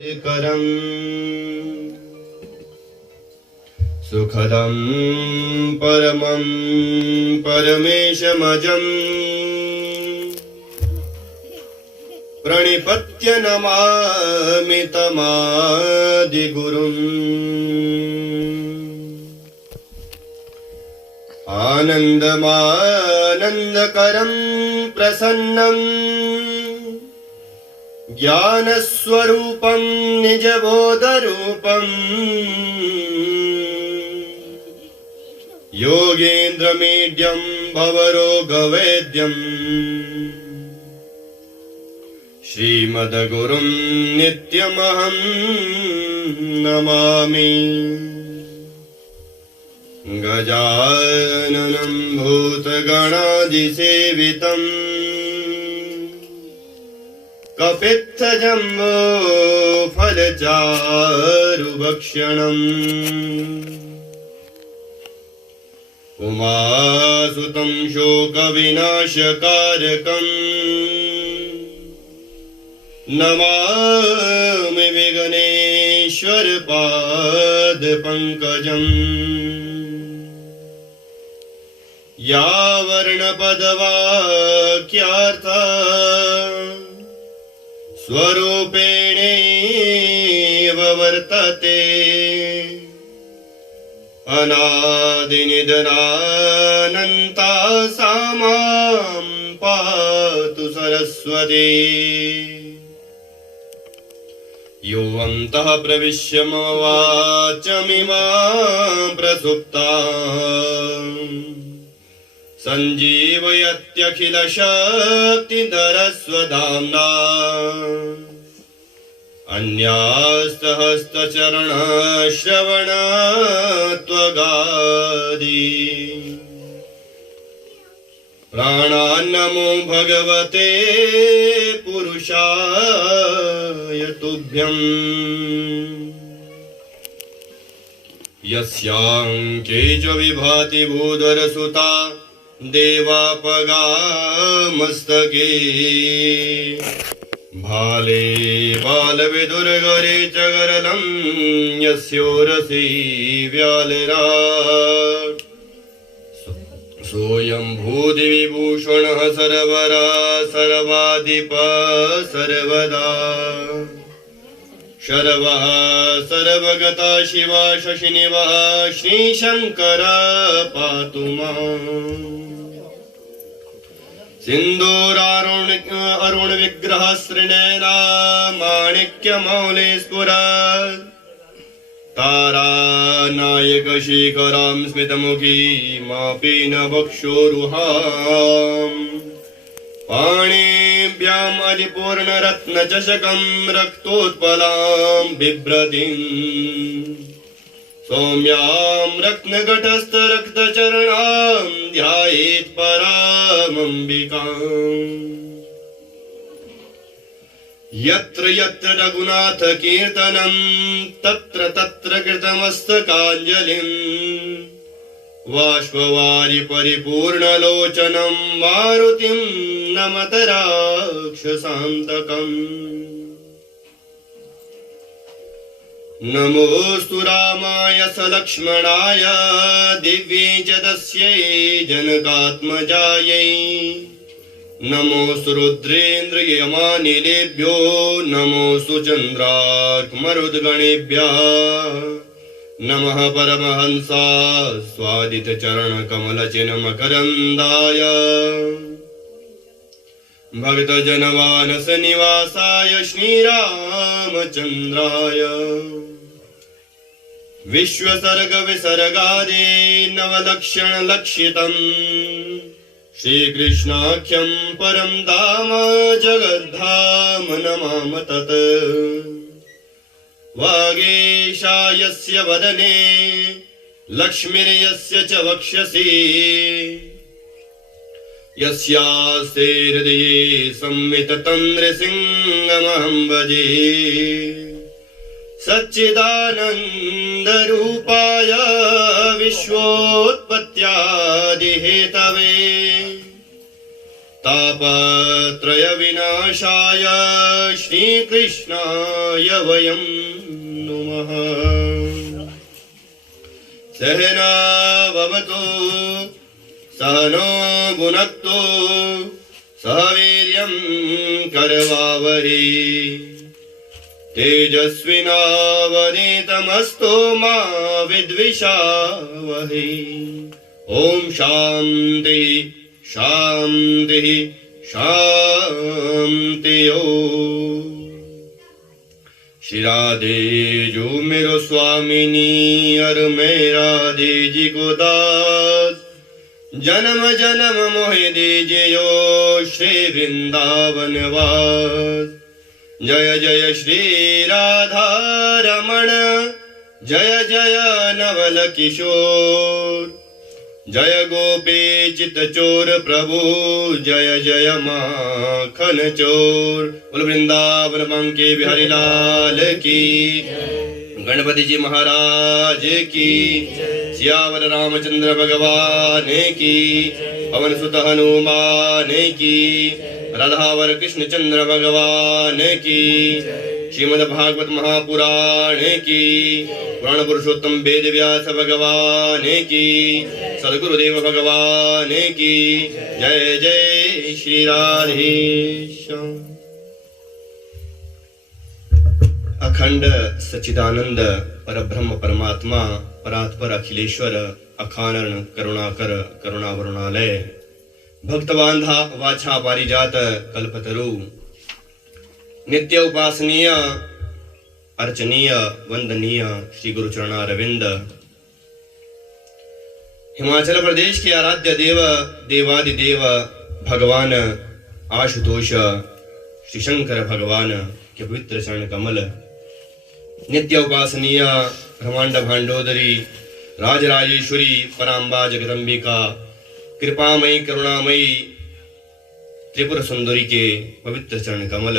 करं सुखदं परमं परमेशमजं प्रणिपत्य नमामि तमादिगुरुम् आनन्दमानन्दकरं प्रसन्नं ज्ञानस्वरूपं निजबोधरूपं योगेन्द्रमीड्यं भवरोगवेद्यं श्रीमद्गुरुं नित्यमहं नमामि। गजाननं भूतगणादिसेवितम् कपित्थजम्बो फलचारुभक्षणम् उमासुतं शोकविनाशकारकम् नमामि विघ्नेश्वरपादपङ्कजम्। या वर्णपदवाक्यार्था स्वरूपेणैव वर्तते अनादिनिधनानन्ता सा मां पातु सरस्वती। यो अन्तः प्रविश्य मम वाचमिमां प्रसुप्ताम् सञ्जीवयत्यखिलशक्तिधरस्वधाम्ना अन्यास्तहस्तचरणश्रवणात्वगादि प्राणान्नमो भगवते पुरुषाय तुभ्यम्। यस्याङ्के च विभाति भूधरसुता देवापगामस्तके भाले बालविदुर्गरे च गरलं यस्योरसि व्यालराट् सोऽयं भूदिविभूषणः सर्वरा सर्वाधिपः सर्वदा शर्वः सर्वगता शिवा शशिनिवः श्रीशङ्कर पातु माम्। सिन्दूरारुण विग्रह श्रीनयना माणिक्यमौले स्फुरत् तारानायक शेखरां स्मितमुखी मापीन वक्षोरुहाम् पाणिभ्याम् अलिपूर्णरत्नचषकं रक्तोत्पलां बिभ्रतीम् सौम्यां रत्नघटस्थरक्तचरणां ध्यायेत् परामम्बिकाम्। यत्र यत्र रघुनाथ कीर्तनं तत्र तत्र कृतमस्तकाञ्जलिम् बाष्पवारि परिपूर्णलोचनं मारुतिं नमत राक्षसान्तकम्। नमोऽस्तु रामाय सलक्ष्मणाय दिव्यै च तस्यै जनकात्मजायै नमोऽस्तु रुद्रेन्द्रयमानिलेभ्यो नमोऽस्तु चन्द्रार्कमरुद्गणेभ्यः नमः परमहंसा स्वादितचरणकमलचिन्मकरन्दाय भक्तजनमानसनिवासाय श्रीरामचन्द्राय विश्वसर्गविसर्गादि नवलक्षणलक्षितम् श्रीकृष्णाख्यं परं धाम जगद्धाम नमाम तत्। वागीशा यस्य वदने लक्ष्मीर्यस्य च वक्षसि यस्यास्ते हृदये संवित तं नृसिंहमहं भजे। सच्चिदानन्दरूपाय विश्वोत्पत्त्यादिहेतवे तापत्रयविनाशाय श्रीकृष्णाय वयं नुमः। सहना भवतु सहनो भुनक्तु सह वीर्यं करवावहै तेजस्विनावनीतमस्तु मा विद्विषावहै। ओम शांति शांति शांति। ओम श्री राधे जो मेरो स्वामिनी और मैं राधे जी को दास, जन्म जन्म मोहि दीजियो श्री वृंदावन वास। जय जय श्री राधा रमण, जय जय नवल किशोर, जय गोपी चित चोर प्रभु, जय जय माखन चोर। बोल वृंदावन बंके बिहारी लाल की, गणपति जी महाराज की, सियावर रामचंद्र भगवान की, पवन सुत हनुमान की, राधावर कृष्ण चंद्र भगवान की, श्रीमद् भागवत महापुराण की, पुराण पुरुषोत्तम वेद व्यास भगवान की, सदगुरुदेव भगवान की जय जय श्री राधेश्याम। अखंड सच्चिदानंद परब्रह्म परमात्मा परात्पर अखिलेश्वर अखानन करुणाकर करुणावरुणालय भक्तबांधा वाछा पारिजात कल्पतरु नित्य उपासनीय अर्चनीय वंदनीय श्री गुरु चरणारविंद, हिमाचल प्रदेश के आराध्य देव देवादिदेव भगवान आशुतोष श्री शंकर भगवान के पवित्र चरण कमल, नित्य उपासनीय ब्रह्मांड भांडोदरी राजराजेश्वरी पराम्बा जगदम्बिका कृपामयी करुणामयी त्रिपुर सुंदरी के पवित्र चरण कमल,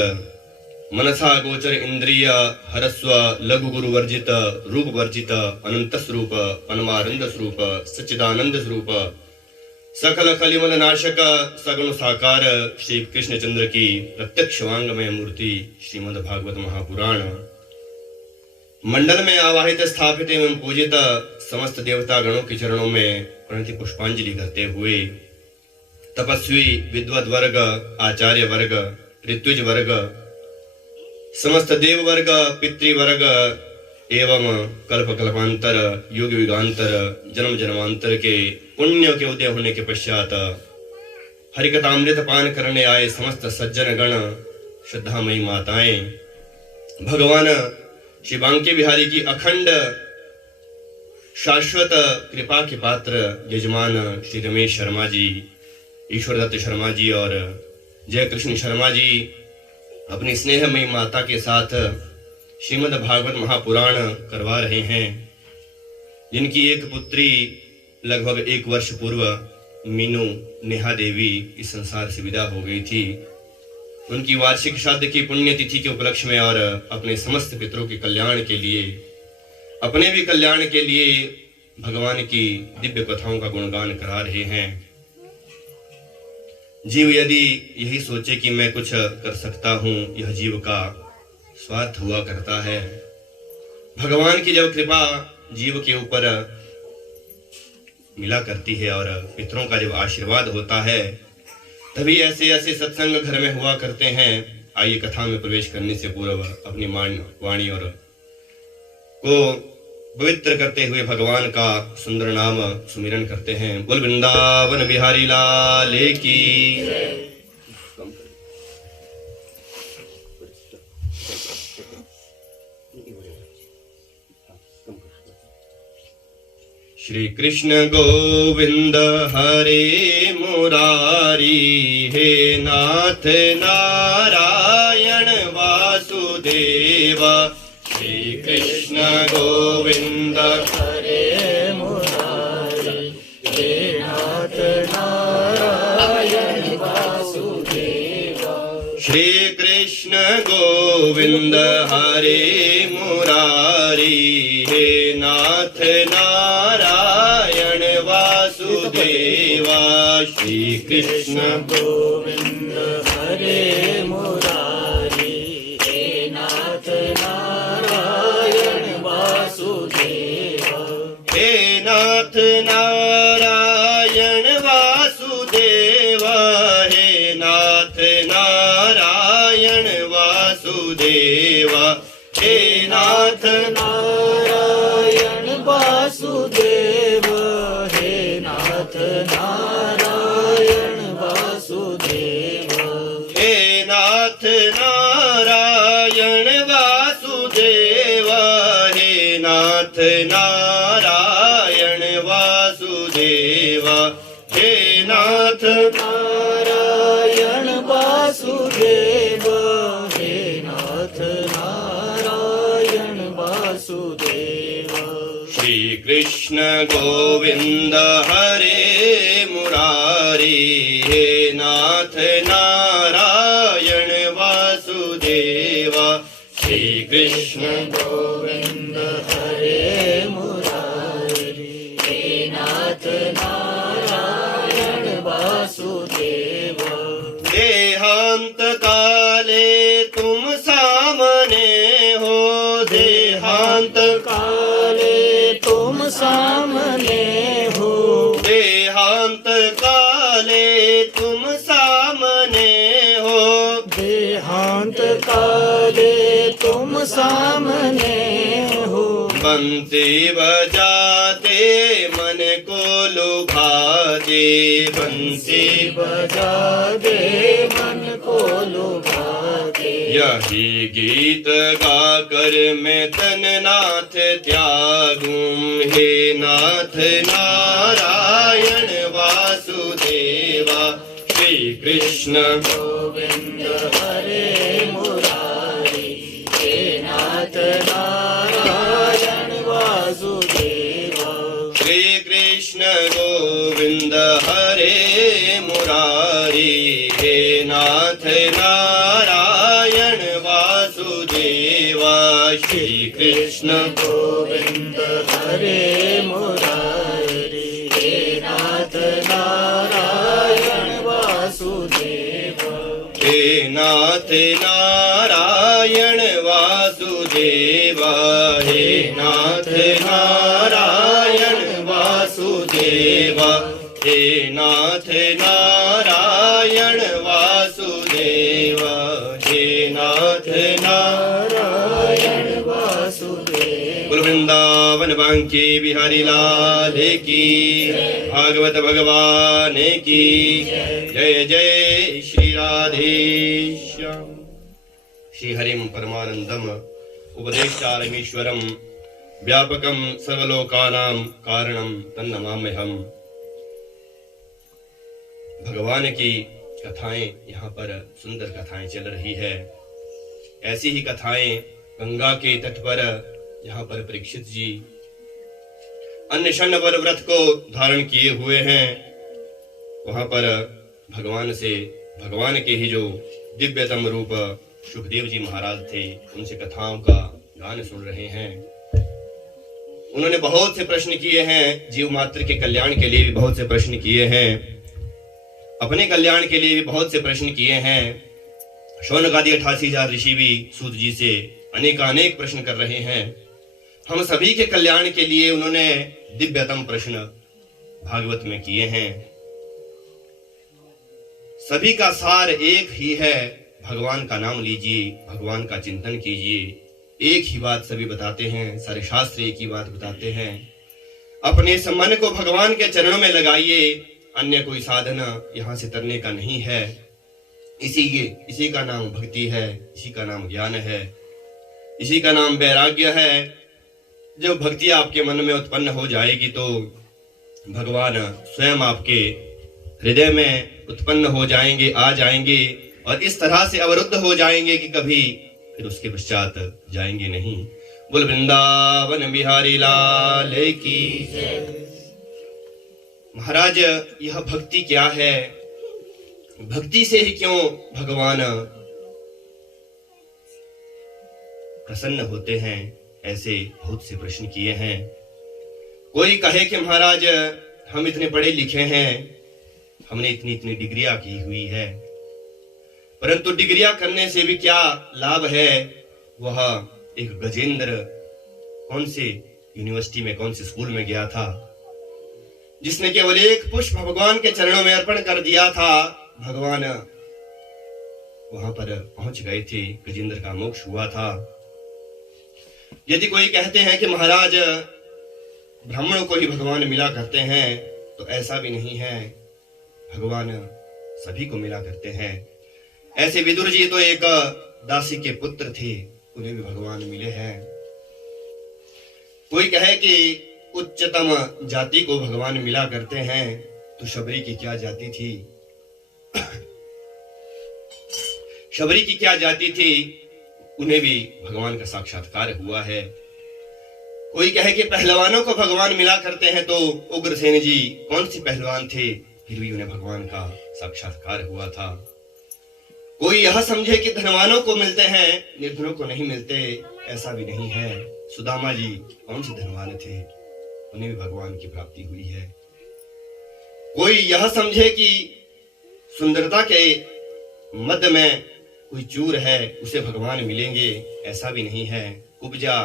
मनसा गोचर इंद्रिय हरस्व लघु गुरु वर्जित रूप वर्जित अनंत स्वरूप परमानंद स्वरूप सच्चिदानंद स्वरूप सकल कलिमल नाशक सगुण साकार श्री कृष्ण चंद्र की प्रत्यक्ष वांगमय मूर्ति श्रीमद् भागवत महापुराण मंडल में आवाहित स्थापित एवं पूजित समस्त देवता गणों के चरणों में प्रणति पुष्पांजलि करते हुए तपस्वी विद्वद वर्ग आचार्य वर्ग ऋत्विज वर्ग समस्त देव वर्ग पितृवर्ग एवं कल्प कल्पांतर युग युगांतर जन्म जन्मांतर के पुण्य के उदय होने के पश्चात हरिकथामृत पान करने आए समस्त सज्जन गण श्रद्धामयी माताएं, भगवान श्री बांके बिहारी की अखंड शाश्वत कृपा के पात्र यजमान श्री रमेश शर्मा जी, ईश्वरदत्त शर्मा जी और जय कृष्ण शर्मा जी अपनी स्नेहमयी माता के साथ श्रीमद् भागवत महापुराण करवा रहे हैं, जिनकी एक पुत्री लगभग 1 वर्ष पूर्व मीनू नेहा देवी इस संसार से विदा हो गई थी। उनकी वार्षिक श्राद्ध की पुण्यतिथि के उपलक्ष्य में और अपने समस्त पितरों के कल्याण के लिए, अपने भी कल्याण के लिए भगवान की दिव्य कथाओं का गुणगान करा रहे हैं। जीव यदि यही सोचे कि मैं कुछ कर सकता हूं, यह जीव का स्वार्थ हुआ करता है। भगवान की जब कृपा जीव के ऊपर मिला करती है और पितरों का जब आशीर्वाद होता है, तभी ऐसे ऐसे सत्संग घर में हुआ करते हैं। आइए कथा में प्रवेश करने से पूर्व अपनी वाणी और को पवित्र करते हुए भगवान का सुंदर नाम सुमिरन करते हैं। बोल वृंदावन बिहारी लाल की। श्री कृष्ण गोविंद हरे मुरारी, हे नाथ नारायण वासुदेव। श्री कृष्ण गोविंद हरे मुरारी, हे नाथ नारायण वासुदेव। श्री कृष्ण गोविंद हरे मुरारी, हे नाथ नारायण वासुदेवा। श्री कृष्ण गोविंद हे नाथ नारायण वासुदेव, हे नाथ नारायण वासुदेव, हे नाथ नारायण वासुदेव, हे नाथ नारायण वासुदेव, हे नाथ नारायण वासुदेव, हे नाथ नारायण वासुदेव। श्री कृष्ण गोविंद हरे मुरारी, हे नाथ नारायण वासुदेव, श्री कृष्ण गोविंद हरे मुरारी, हे नाथ नारायण वासुदेव। देहांत काले तुम सामने हो, देहांत काले तुम सामने हो, देहांत काले तुम सामने हो, देहांत काले तुम सामने हो। बंसी बजाते मन को लुभाते, बंसी बजा दे मन को लुभा दे, यही गीत गाकर मैं तन नाथ त्यागूं, हे नाथ नारायण वासुदेवा, श्री कृष्ण गोविंद हरे मुरारी, हे नाथ नारायण वासुदेवा। श्री कृष्ण गोविंद हरे मुरारी, हे नाथ नारायण वासुदेवा, श्री कृष्ण गोविंद हरे मुरारी, हे नाथ नारायण वासुदेवा। हे नाथ नारायण वासुदेवा, हे नाथ नारायण वासुदेवा, हे नाथ नारायण वासुदेवा, हे नाथ नारायण वासुदेव। बोल वृंदावन बांके बिहारी लाल की, भागवत भगवान की जय जय श्री राधेश्याम। श्री हरिम परमानंदम उपदेष्टारमीश्वरम व्यापकम सर्वलोकानां कारणम तन्नमाम्यहम्। भगवान की कथाएं यहाँ पर सुंदर कथाएं चल रही है। ऐसी ही कथाएं गंगा के तट पर यहाँ पर परीक्षित जी अन्य षण वर व्रत को धारण किए हुए हैं। वहां पर भगवान से, भगवान के ही जो दिव्यतम रूप सुखदेव जी महाराज थे, उनसे कथाओं का गान सुन रहे हैं। उन्होंने बहुत से प्रश्न किए हैं, जीव मात्र के कल्याण के लिए भी बहुत से प्रश्न किए हैं, अपने कल्याण के लिए भी बहुत से प्रश्न किए हैं। शौनक आदि 88,000 ऋषि भी सूत जी से अनेकानेक प्रश्न कर रहे हैं। हम सभी के कल्याण के लिए उन्होंने दिव्यतम प्रश्न भागवत में किए हैं। सभी का सार एक ही है, भगवान का नाम लीजिए, भगवान का चिंतन कीजिए। एक ही बात सभी बताते हैं, सारे शास्त्र एक ही बात बताते हैं। अपने इस मन को भगवान के चरणों में लगाइए, अन्य कोई साधना यहाँ से तरने का नहीं है। इसी का नाम भक्ति है, इसी का नाम ज्ञान है, इसी का नाम वैराग्य है। जब भक्ति आपके मन में उत्पन्न हो जाएगी तो भगवान स्वयं आपके हृदय में उत्पन्न हो जाएंगे, आ जाएंगे और इस तरह से अवरुद्ध हो जाएंगे कि कभी फिर उसके पश्चात जाएंगे नहीं। बोल वृंदावन बिहारी लाल की जय। महाराज, यह भक्ति क्या है? भक्ति से ही क्यों भगवान प्रसन्न होते हैं? ऐसे बहुत से प्रश्न किए हैं। कोई कहे कि महाराज हम इतने पढ़े लिखे हैं, हमने इतनी इतनी डिग्रियां की हुई है, परंतु डिग्रियां करने से भी क्या लाभ है? वह एक गजेंद्र कौन से यूनिवर्सिटी में, कौन से स्कूल में गया था, जिसने केवल एक पुष्प भगवान के चरणों में अर्पण कर दिया था, भगवान वहां पर पहुंच गए थे, गजेंद्र का मोक्ष हुआ था। यदि कोई कहते हैं कि महाराज ब्राह्मणों को ही भगवान मिला करते हैं, तो ऐसा भी नहीं है, भगवान सभी को मिला करते हैं। ऐसे विदुर जी तो एक दासी के पुत्र थे, उन्हें भी भगवान मिले हैं। कोई कहे कि उच्चतम जाति को भगवान मिला करते हैं, तो शबरी की क्या जाति थी? शबरी की क्या जाति थी, उन्हें भी भगवान का साक्षात्कार हुआ है। कोई कहे कि पहलवानों को भगवान मिला करते हैं, तो उग्रसेन जी कौन सी पहलवान थे, फिर भी उन्हें भगवान का साक्षात्कार हुआ था। कोई यह समझे कि धनवानों को मिलते हैं, निर्धनों को नहीं मिलते, ऐसा भी नहीं है। सुदामा जी कौन से धनवान थे, उन्हें भी भगवान की प्राप्ति हुई है। कोई यह समझे कि सुंदरता के मध्य में कोई चूर है, उसे भगवान मिलेंगे, ऐसा भी नहीं है। कुब्जा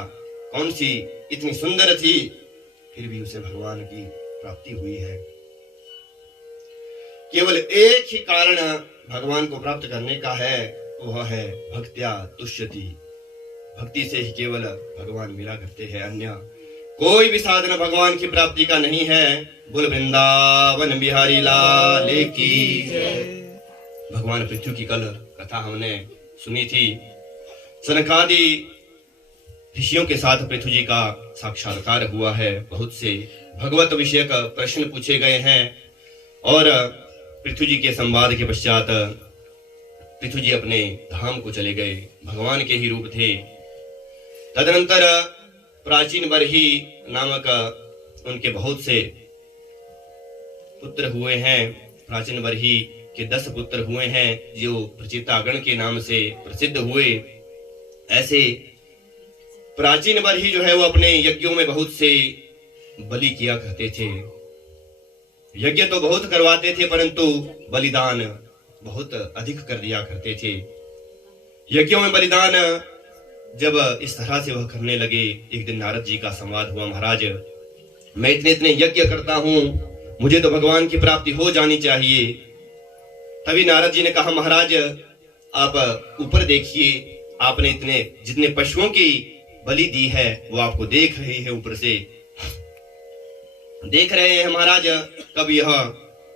कौन सी इतनी सुंदर थी, फिर भी उसे भगवान की प्राप्ति हुई है। केवल एक ही कारण भगवान को प्राप्त करने का है, वह है भक्त्या तुष्यति। भक्ति से ही केवल भगवान मिला करते हैं, अन्य कोई भी साधन भगवान की प्राप्ति का नहीं है। बोल वृंदावन बिहारी लाल की जय। भगवान पृथ्वी की कल कथा हमने सुनी थी। सनकादि ऋषियों के साथ पृथ्वी जी का साक्षात्कार हुआ है। बहुत से भगवत विषयक प्रश्न पूछे गए हैं और पृथ्वी जी के संवाद के पश्चात पृथ्वी जी अपने धाम को चले गए, भगवान के ही रूप थे। तदनंतर प्राचीन बरही नामक उनके बहुत से पुत्र हुए हैं। प्राचीन बरही के 10 पुत्र हुए हैं, जो प्रचितागण के नाम से प्रसिद्ध हुए। ऐसे प्राचीन बरही जो है वो अपने यज्ञों में बहुत से बलि किया करते थे। यज्ञ तो बहुत करवाते थे, परंतु बलिदान बहुत अधिक कर दिया करते थे। यज्ञों में बलिदान जब इस तरह से वह करने लगे, एक दिन नारद जी का संवाद हुआ, महाराज मैं इतने इतने यज्ञ करता हूं, मुझे तो भगवान की प्राप्ति हो जानी चाहिए। तभी नारद जी ने कहा, महाराज आप ऊपर देखिए, आपने इतने जितने पशुओं की बलि दी है वो आपको देख रहे हैं, ऊपर से देख रहे हैं महाराज, कब यह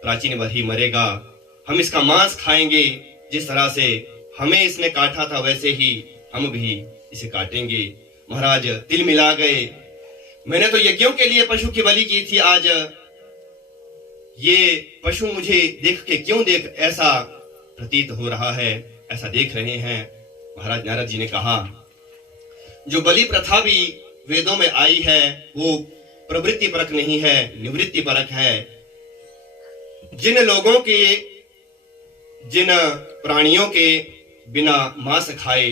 प्राचीन बरही मरेगा, हम इसका मांस खाएंगे। जिस तरह से हमें इसने काटा था वैसे ही हम भी इसे काटेंगे। महाराज तिल मिला गए, मैंने तो यज्ञों के लिए पशु की बलि की थी, आज ये पशु मुझे देख के क्यों देख ऐसा प्रतीत हो रहा है, ऐसा देख रहे हैं। महाराज नारद जी ने कहा, जो बलि प्रथा भी वेदों में आई है वो प्रवृत्ति परक नहीं है, निवृत्ति परक है। जिन लोगों के, जिन प्राणियों के बिना मांस खाए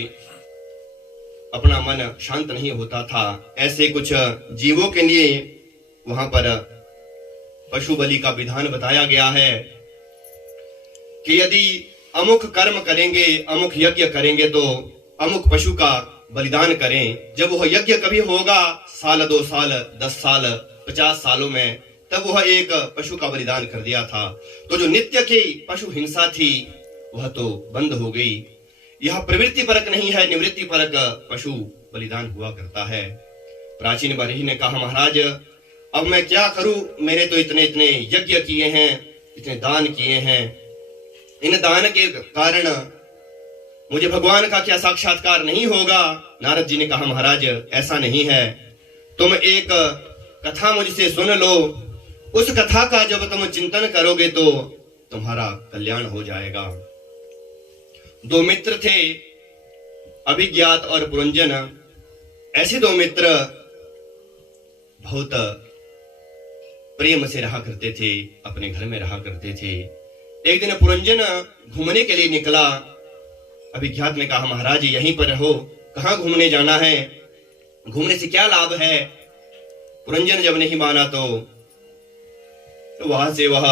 अपना मन शांत नहीं होता था, ऐसे कुछ जीवों के लिए वहां पर पशु बलि का विधान बताया गया है कि यदि अमुक कर्म करेंगे, अमुक यज्ञ करेंगे तो अमुक पशु का बलिदान करें। जब वह यज्ञ कभी होगा, साल 2 साल 10 साल 50 सालों में, तब वह एक पशु का बलिदान कर दिया था। तो जो नित्य की पशु हिंसा थी वह तो बंद हो गई। यह प्रवृत्ति परक नहीं है, निवृत्ति परक पशु बलिदान हुआ करता है। प्राचीन बरही ने कहा, महाराज अब मैं क्या करूं, मैंने तो इतने इतने यज्ञ किए हैं, इतने दान किए हैं, इन दान के कारण मुझे भगवान का क्या साक्षात्कार नहीं होगा? नारद जी ने कहा, महाराज ऐसा नहीं है, तुम एक कथा मुझसे सुन लो, उस कथा का जब तुम चिंतन करोगे तो तुम्हारा कल्याण हो जाएगा। 2 मित्र थे, अभिज्ञात और पुरंजन। ऐसे 2 मित्र बहुत प्रेम से रहा करते थे, अपने घर में रहा करते थे। एक दिन पुरंजन घूमने के लिए निकला। अभिज्ञात ने कहा, महाराज यहीं पर रहो, कहां घूमने जाना है, घूमने से क्या लाभ है? पुरंजन जब नहीं माना तो वहां से वह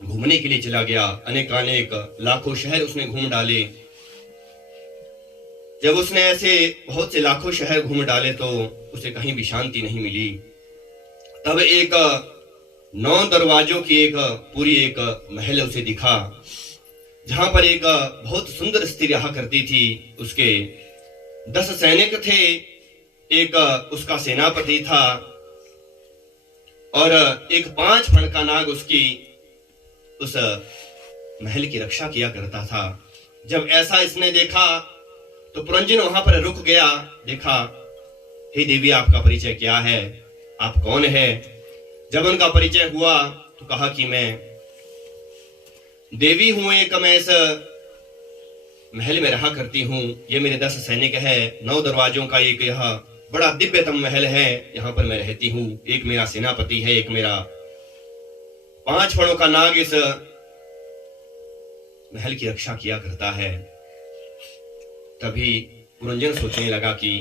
घूमने के लिए चला गया। अनेकानेक लाखों शहर उसने घूम डाले। जब उसने ऐसे बहुत से लाखों शहर घूम डाले तो उसे कहीं भी शांति नहीं मिली। तब एक 9 दरवाजों की एक पूरी एक महल उसे दिखा, जहां पर एक बहुत सुंदर स्त्री रहा करती थी। उसके 10 सैनिक थे, एक उसका सेनापति था और एक 5 फण का नाग उसकी उस महल की रक्षा किया करता था। जब ऐसा इसने देखा तो पुरंजन वहां पर रुक गया। देखा, हे देवी, आपका परिचय क्या है, आप कौन है? जब उनका परिचय हुआ तो कहा कि मैं देवी हूं, एक मैं इस महल में रहा करती हूं। ये मेरे 10 सैनिक है, 9 दरवाजों का एक यह बड़ा दिव्यतम महल है, यहां पर मैं रहती हूं। एक मेरा सेनापति है, एक मेरा 5 फणों का नाग इस महल की रक्षा किया करता है। तभी पुरंजन सोचने लगा कि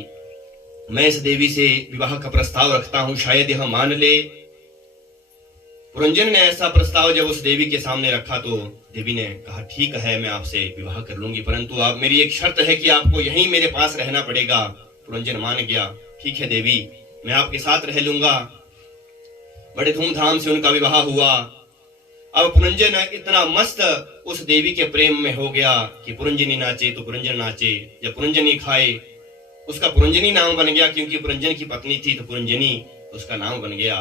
मैं इस देवी से विवाह का प्रस्ताव रखता हूं, शायद यह मान ले। पुरंजन ने ऐसा प्रस्ताव जब उस देवी के सामने रखा तो देवी ने कहा, ठीक है, मैं आपसे विवाह कर लूंगी, परंतु आप मेरी एक शर्त है कि आपको यहीं मेरे पास रहना पड़ेगा। पुरंजन मान गया। ठीक है देवी, मैं आपके साथ रह लूंगा। बड़े धूमधाम से उनका विवाह हुआ। अब पुरंजन इतना मस्त उस देवी के प्रेम में हो गया कि पुरंजनी नाचे तो पुरंजन नाचे, जब पुरंजनी खाए उसका पुरंजनी नाम बन गया, क्योंकि पुरंजन की पत्नी थी तो पुरंजनी उसका नाम बन गया।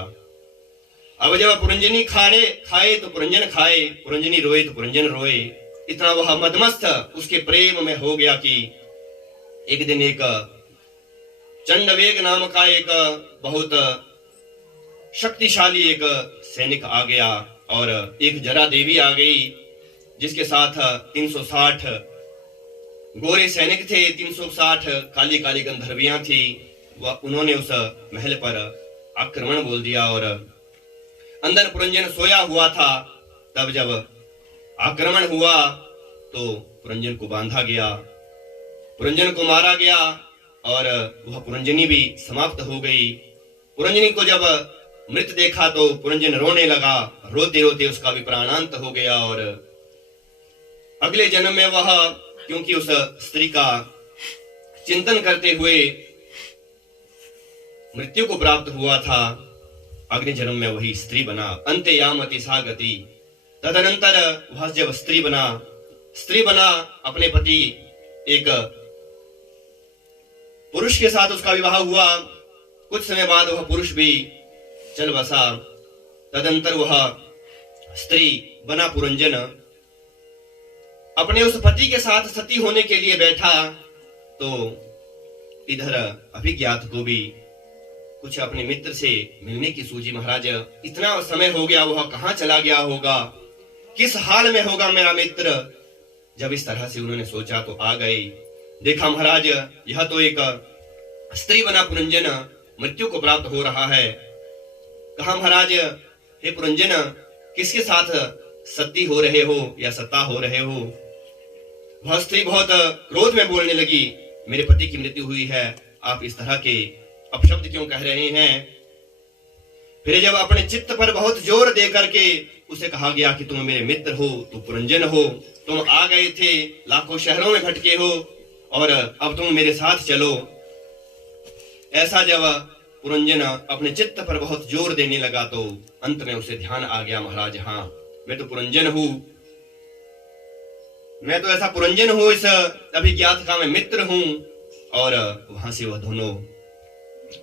अब जब पुरंजनी खाए तो पुरंजन खाए, पुरंजनी रोए तो पुरंजन रोए। इतना वह मदमस्त उसके प्रेम में हो गया कि एक दिन एक चंडवेग नाम का एक बहुत शक्तिशाली एक सैनिक आ गया और एक जरा देवी आ गई, जिसके साथ 360 गोरे सैनिक थे, 360 काली काली गंधर्वियां थी। वह उन्होंने उस महल पर आक्रमण बोल दिया और अंदर पुरंजन सोया हुआ था। तब जब आक्रमण हुआ तो पुरंजन को बांधा गया, पुरंजन को मारा गया और वह पुरंजनी भी समाप्त हो गई। पुरंजनी को जब मृत देखा तो पुरंजन रोने लगा, रोते रोते उसका भी प्राणांत हो गया। और अगले जन्म में वह, क्योंकि उस स्त्री का चिंतन करते हुए मृत्यु को प्राप्त हुआ था, अगले जन्म में वही स्त्री बना। अंते यामति सा गति। तदनंतर वह जब स्त्री बना अपने पति एक पुरुष के साथ उसका विवाह हुआ। कुछ समय बाद वह पुरुष भी चल बसा। तदंतर वह स्त्री बना पुरंजन अपने उस पति के साथ सती होने के लिए बैठा तो इधर अभिज्ञात को भी कुछ अपने मित्र से मिलने की सूझी। महाराज, इतना समय हो गया, वह कहां चला गया होगा, किस हाल में होगा मेरा मित्र। जब इस तरह से उन्होंने सोचा तो आ गए। देखा महाराज, यह तो एक स्त्री बना पुरंजन मृत्यु को प्राप्त हो रहा है। कहा महाराज, हे पुरंजन, किसके साथ सती हो रहे हो या सत्ता हो रहे हो? वह स्त्री बहुत क्रोध में बोलने लगी, मेरे पति की मृत्यु हुई है, आप इस तरह के अपशब्द क्यों कह रहे हैं? फिर जब अपने चित्त पर बहुत जोर दे करके उसे कहा गया कि तुम मेरे मित्र हो, तुम पुरंजन हो, तुम आ गए थे, लाखों शहरों में भटके हो और अब तुम मेरे साथ चलो। ऐसा जब पुरंजन अपने चित्त पर बहुत जोर देने लगा तो अंत में उसे ध्यान आ गया, महाराज हाँ, मैं तो पुरंजन हूं, मैं तो ऐसा पुरंजन हूं, इस अभिज्ञात का मैं मित्र हूं। और वहां से वह दोनों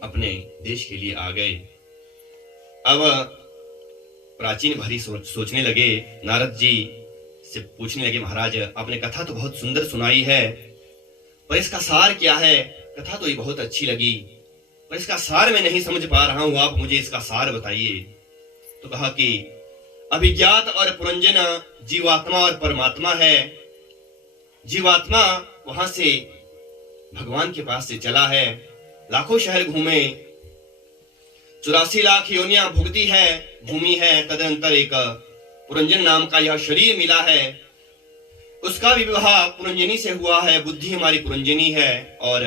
अपने देश के लिए आ गए। अब प्राचीन भरी सोचने लगे। नारद जी से पूछने लगे, महाराज आपने कथा तो बहुत सुंदर सुनाई है, पर इसका सार क्या है? कथा तो ये बहुत अच्छी लगी, पर इसका सार मैं नहीं समझ पा रहा हूं, आप मुझे इसका सार बताइए। तो कहा कि अभिज्ञात और पुरंजन जीवात्मा और परमात्मा है। जीवात्मा वहां से भगवान के पास से चला है, लाखों शहर घूमे, 84 लाख योनियां भुगती है, भूमि है। तदंतर एक पुरंजन नाम का यह शरीर मिला है, उसका भी विवाह पुरंजनी से हुआ है, बुद्धि हमारी पुरंजनी है। और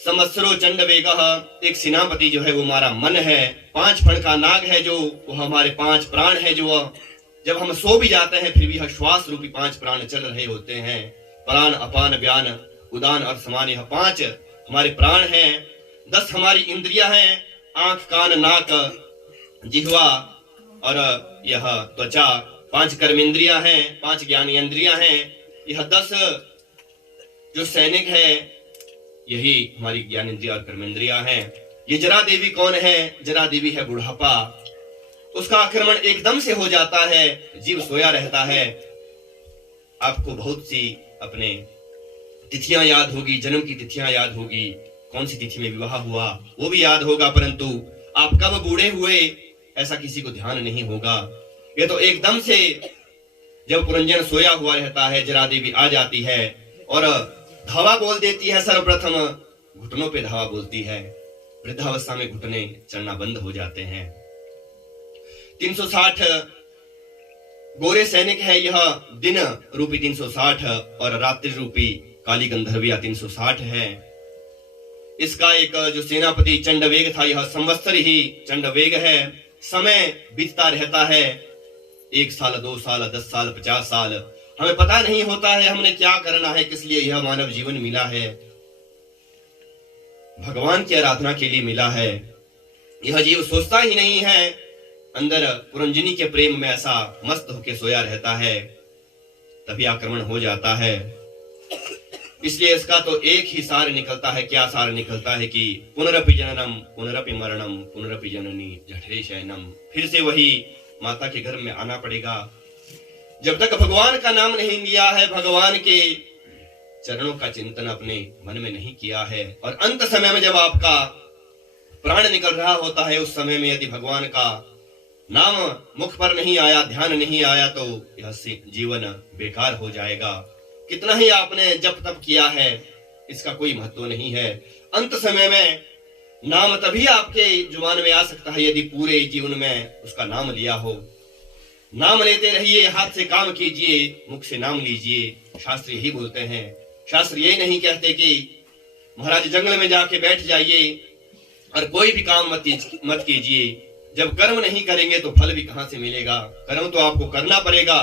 संवत्सरो चंडवेगः, एक सेनापति जो है वो हमारा मन है, 5 फण का नाग है जो वह हमारे 5 प्राण है, जो जब हम सो भी जाते हैं फिर भी यह श्वास रूपी 5 प्राण चल रहे होते हैं। प्राण, अपान, व्यान, उदान और समान, यह 5 हमारे प्राण हैं। 10 हमारी इंद्रियां हैं, आंख, कान, नाक, जिह्वा और यह त्वचा। 5 कर्मेंद्रियां हैं, 5 ज्ञानेंद्रियां हैं। यह 10 जो सैनिक है यही हमारी ज्ञानेंद्रिया और कर्मेंद्रिया हैं। ये जरा देवी कौन है? जरा देवी है बुढ़ापा। उसका आक्रमण एकदम से हो जाता है, जीव सोया रहता है। आपको बहुत सी अपने तिथियां याद होगी, जन्म की तिथियां याद होगी, कौन सी तिथि में विवाह हुआ वो भी याद होगा, परंतु आप कब बूढ़े हुए ऐसा किसी को ध्यान नहीं होगा। ये तो एकदम से जब पुरंजन सोया हुआ रहता है, जरा देवी आ जाती है और धावा बोल देती है। सर्वप्रथम घुटनों पे धावा बोलती है। वृद्धावस्था में घुटने चलना बंद हो जाते हैं। 360 गोरे सैनिक है। यह दिन रूपी 360 और रात्रि रूपी काली गंधर्विया 360 है। इसका एक जो सेनापति चंडवेग था, यह संवत्सर ही चंडवेग है। समय बीतता रहता है, 1 साल, 2 साल, 10 साल, 50 साल, हमें पता नहीं होता है हमने क्या करना है, किस लिए यह मानव जीवन मिला है। भगवान की आराधना के लिए मिला है। यह जीव सोचता ही नहीं है, अंदर पुरंजनी के प्रेम में ऐसा मस्त होके सोया रहता है, तभी आक्रमण हो जाता है। इसलिए इसका तो एक ही सार निकलता है। क्या सार निकलता है कि पुनरपि जननम पुनरपि मरणम पुनरपि जननी जठरे शयनम। फिर से वही माता के गर्भ में आना पड़ेगा। जब तक भगवान का नाम नहीं लिया है, भगवान के चरणों का चिंतन अपने मन में नहीं किया है, और अंत समय में जब आपका प्राण निकल रहा होता है, उस समय में यदि भगवान का नाम मुख पर नहीं आया, ध्यान नहीं आया, तो यह जीवन बेकार हो जाएगा। कितना ही आपने जप तप किया है, इसका कोई महत्व नहीं है। अंत समय में नाम तभी आपके जुबान में आ सकता है यदि पूरे जीवन में उसका नाम लिया हो। नाम लेते रहिए, हाथ से काम कीजिए, मुख से नाम लीजिए। शास्त्र यही बोलते हैं। शास्त्र ये नहीं कहते कि महाराज जंगल में जाके बैठ जाइए और कोई भी काम मत कीजिए। जब कर्म नहीं करेंगे तो फल भी कहां से मिलेगा। कर्म तो आपको करना पड़ेगा,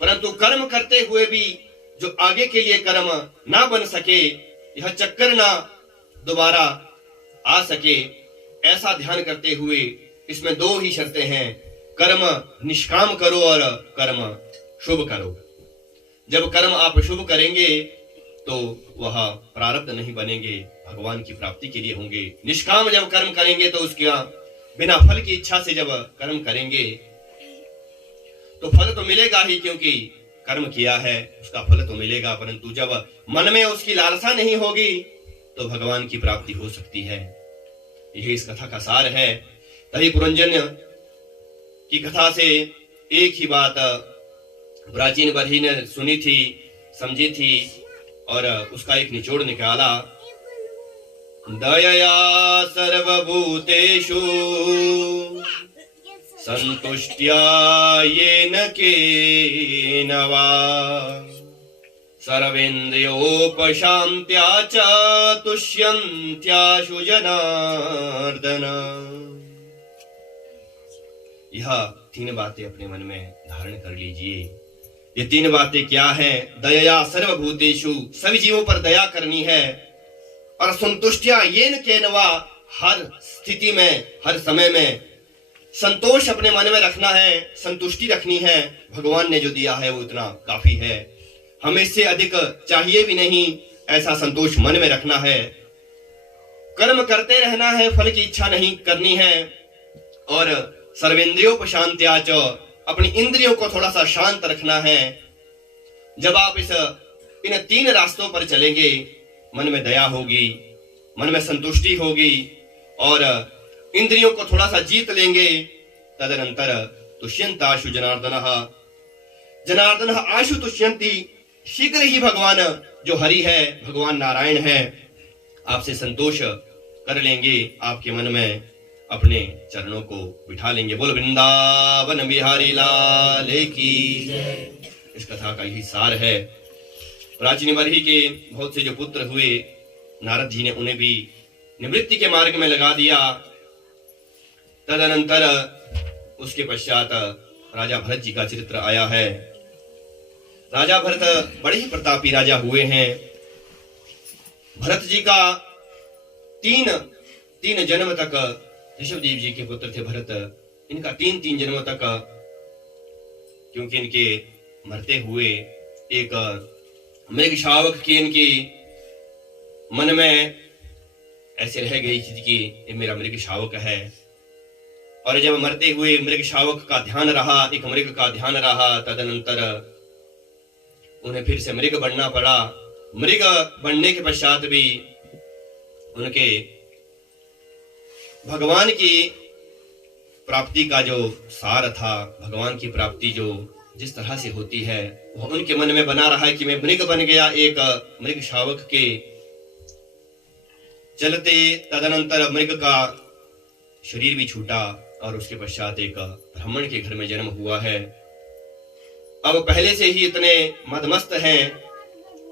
परंतु कर्म करते हुए भी जो आगे के लिए कर्म ना बन सके, यह चक्कर ना दोबारा आ सके, ऐसा ध्यान करते हुए इसमें 2 ही शर्तें हैं। कर्म निष्काम करो और कर्म शुभ करो। जब कर्म आप शुभ करेंगे तो वह प्रारब्ध नहीं बनेंगे, भगवान की प्राप्ति के लिए होंगे। निष्काम जब कर्म करेंगे तो उसका बिना फल की इच्छा से जब कर्म करेंगे तो फल तो मिलेगा ही, क्योंकि कर्म किया है उसका फल तो मिलेगा। परंतु जब मन में उसकी लालसा नहीं होगी तो भगवान की प्राप्ति हो सकती है। यही इस कथा का सार है। तभी पुरंजन की कथा से एक ही बात प्राचीन बरही ने सुनी थी, समझी थी, और उसका एक निचोड़ निकाला। दयया सर्वभूतेषु संतुष्ट्या येन केन वा सर्वेन्द्रियोपशान्त्या च तुष्यन्त्याशु जनार्दन। यह 3 बातें अपने मन में धारण कर लीजिए। ये 3 बातें क्या हैं? दया सर्वभूतेषु, सभी जीवों पर दया करनी है, और संतुष्टिया येन केन वा, हर स्थिति में हर समय में संतोष अपने मन में रखना है, संतुष्टि रखनी है। भगवान ने जो दिया है वो इतना काफी है, हमें इससे अधिक चाहिए भी नहीं। ऐसा संतोष मन में रखना है। कर्म करते रहना है, फल की इच्छा नहीं करनी है। और सर्वेंद्रियोपशांत्या च, अपनी इंद्रियों को थोड़ा सा शांत रखना है। जब आप इन 3 रास्तों पर चलेंगे, मन में दया होगी, मन में संतुष्टि होगी, और इंद्रियों को थोड़ा सा जीत लेंगे, तदनंतर तुष्यंताशु जनार्दनः, जनार्दनः आशु तुष्यंती, शीघ्र ही भगवान जो हरि है, भगवान नारायण है, आपसे संतोष कर लेंगे, आपके मन में अपने चरणों को बिठा लेंगे। बोल वृंदावन बिहारी लाल की। इस कथा का यही सार है। प्राचीन बरही के बहुत से जो पुत्र हुए, नारद जी ने उन्हें भी निवृत्ति के मार्ग में लगा दिया। तदनंतर उसके पश्चात राजा भरत जी का चरित्र आया है। राजा भरत बड़े ही प्रतापी राजा हुए हैं। भरत जी का तीन जन्म तक, ऋषभदेव जी के पुत्र थे भरत, इनका 3 जन्म तक, क्योंकि इनके मरते हुए एक मृग शावक की इनकी मन में ऐसे रह गई थी कि ये मेरा मृग शावक है। और जब मरते हुए मृग शावक का ध्यान रहा, एक मृग का ध्यान रहा, तदनंतर उन्हें फिर से मृग बनना पड़ा। मृग बनने के पश्चात भी उनके भगवान की प्राप्ति का जो सार था, भगवान की प्राप्ति जो जिस तरह से होती है, वह उनके मन में बना रहा है कि मैं मृग बन गया, एक मृग शावक के चलते तदनंतर मृग का शरीर भी छूटा और उसके पश्चात एक ब्राह्मण के घर में जन्म हुआ है। अब पहले से ही इतने मदमस्त हैं,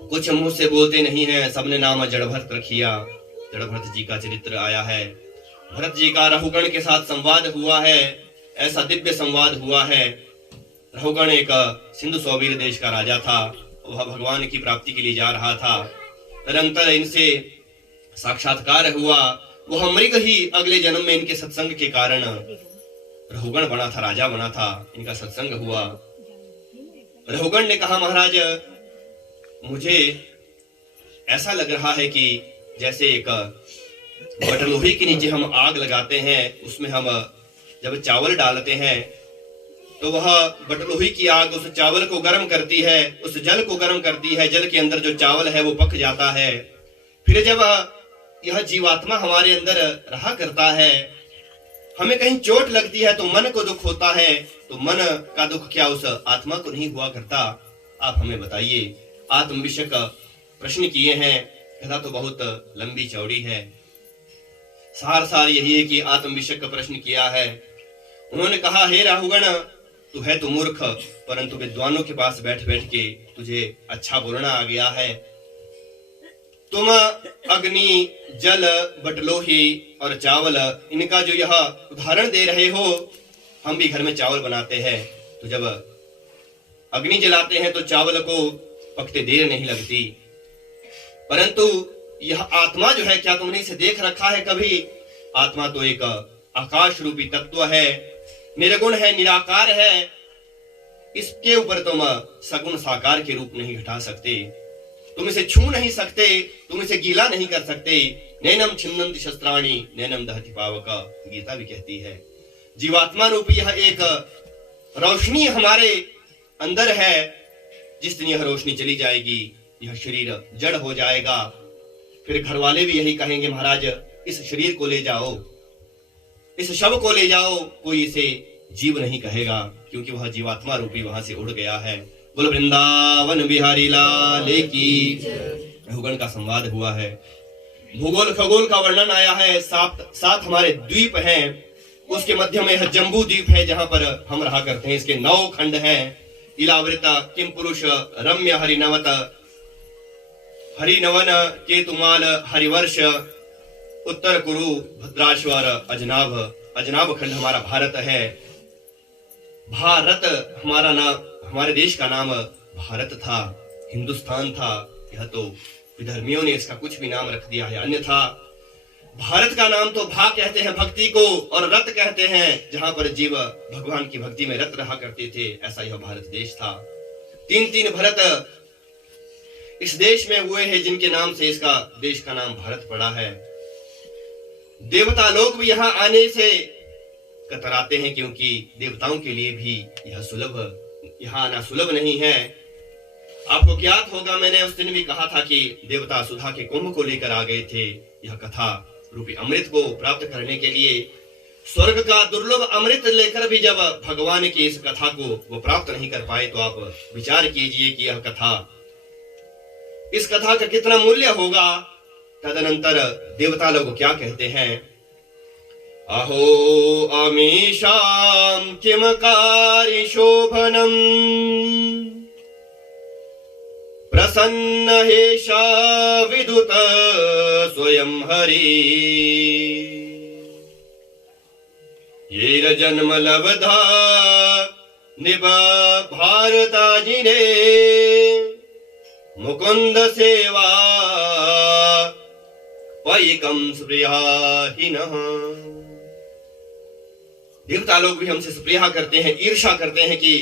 कुछ मुंह से बोलते नहीं हैं। सबने नाम जड़भरत रखिया। जड़भरत जी का चरित्र आया है। भरत जी का रहुगण के साथ संवाद हुआ है, ऐसा दिव्य संवाद हुआ है। रहुगण एक सिंधु सौवीर देश का राजा था, वह भगवान की प्राप्ति के लिए जा रहा था। तदनंतर इनसे साक्षात्कार हुआ। वह मृग ही अगले जन्म में इनके सत्संग के कारण रहुगण बना था, राजा बना था। इनका सत्संग हुआ। रहुगण ने कहा, महाराज मुझे ऐसा लग रहा है कि जैसे एक बटलोही के नीचे हम आग लगाते हैं, उसमें हम जब चावल डालते हैं तो वह बटलोही की आग उस चावल को गर्म करती है, उस जल को गर्म करती है। जल के अंदर जो चावल है वो पक जाता है। फिर जब यह जीवात्मा हमारे अंदर रहा करता है, हमें कहीं चोट लगती है तो मन को दुख होता है, तो मन का दुख क्या उस आत्मा को नहीं हुआ करता? आप हमें बताइए। आत्म विषय का प्रश्न किए हैं। कथा तो बहुत लंबी चौड़ी है, सार यही है कि आत्म विषय का प्रश्न किया है। उन्होंने कहा, हे राहुगण, तू है तो मूर्ख, परंतु विद्वानों के पास बैठ बैठ के तुझे अच्छा बोलना आ गया है। तुम अग्नि, जल, बटलोही और चावल, इनका जो यह उदाहरण दे रहे हो, हम भी घर में चावल बनाते हैं, तो जब अग्नि जलाते हैं तो चावल को पकते देर नहीं लगती। परंतु यह आत्मा जो है, क्या तुमने इसे देख रखा है कभी? आत्मा तो एक आकाश रूपी तत्व है, निर्गुण है, निराकार है। इसके ऊपर तुम सगुण साकार के रूप नहीं घटा सकते, तुम इसे छू नहीं सकते, तुम इसे गीला नहीं कर सकते। नैनम छिन्नन्ति शस्त्राणि नैनम दहति पावक, गीता भी कहती है। जीवात्मा रूपी यह एक रोशनी हमारे अंदर है, जिस दिन यह रोशनी चली जाएगी यह शरीर जड़ हो जाएगा। फिर घर वाले भी यही कहेंगे, महाराज इस शरीर को ले जाओ, इस शव को ले जाओ। कोई इसे जीव नहीं कहेगा, क्योंकि वह जीवात्मा रूपी वहां से उड़ गया है। बोल वृंदावन बिहारी लाल की। रहुगण का संवाद हुआ है। भूगोल खगोल का वर्णन आया है। सात हमारे द्वीप हैं, उसके मध्य में जम्बू द्वीप है जहां पर हम रहा करते हैं। इसके 9 खंड हैं। इलावृत, किम पुरुष, रम्य, हरिनवत, हरिनवन, केतुमाल, हरिवर्ष, उत्तर कुरु, भद्राश्वर, अजनाभ। अजनाभ खंड हमारा भारत है। भारत हमारा नाम, हमारे देश का नाम भारत था, हिंदुस्तान था। यह तो विधर्मियों ने इसका कुछ भी नाम रख दिया है, अन्यथा भारत का नाम तो भा कहते हैं भक्ति को, और रत कहते हैं जहां पर जीव भगवान की भक्ति में रत रहा करते थे। ऐसा यह भारत देश था। 3 भरत इस देश में हुए हैं, जिनके नाम से इसका देश का नाम भारत पड़ा है। देवता लोग भी यहाँ आने से कतराते हैं, क्योंकि देवताओं के लिए भी यह सुलभ, यहाँ आना सुलभ नहीं है। आपको ज्ञात होगा, मैंने उस दिन भी कहा था कि देवता सुधा के कुंभ को लेकर आ गए थे, यह कथा रूपी अमृत को प्राप्त करने के लिए। स्वर्ग का दुर्लभ अमृत लेकर भी जब भगवान की इस कथा को वो प्राप्त नहीं कर पाए, तो आप विचार कीजिए कि यह कथा, इस कथा का कितना मूल्य होगा। तदनंतर देवता लोग क्या कहते हैं? अहो अमीशाम किमकारी शोभनम प्रसन्न हेशा विदुत स्वयं हरि ये जन्म लब्धा निब भारताजिने मुकुंद सेवा पैकम स्प्रियाहिनः। देवता लोग भी हमसे स्प्रिया करते हैं, ईर्ष्या करते हैं कि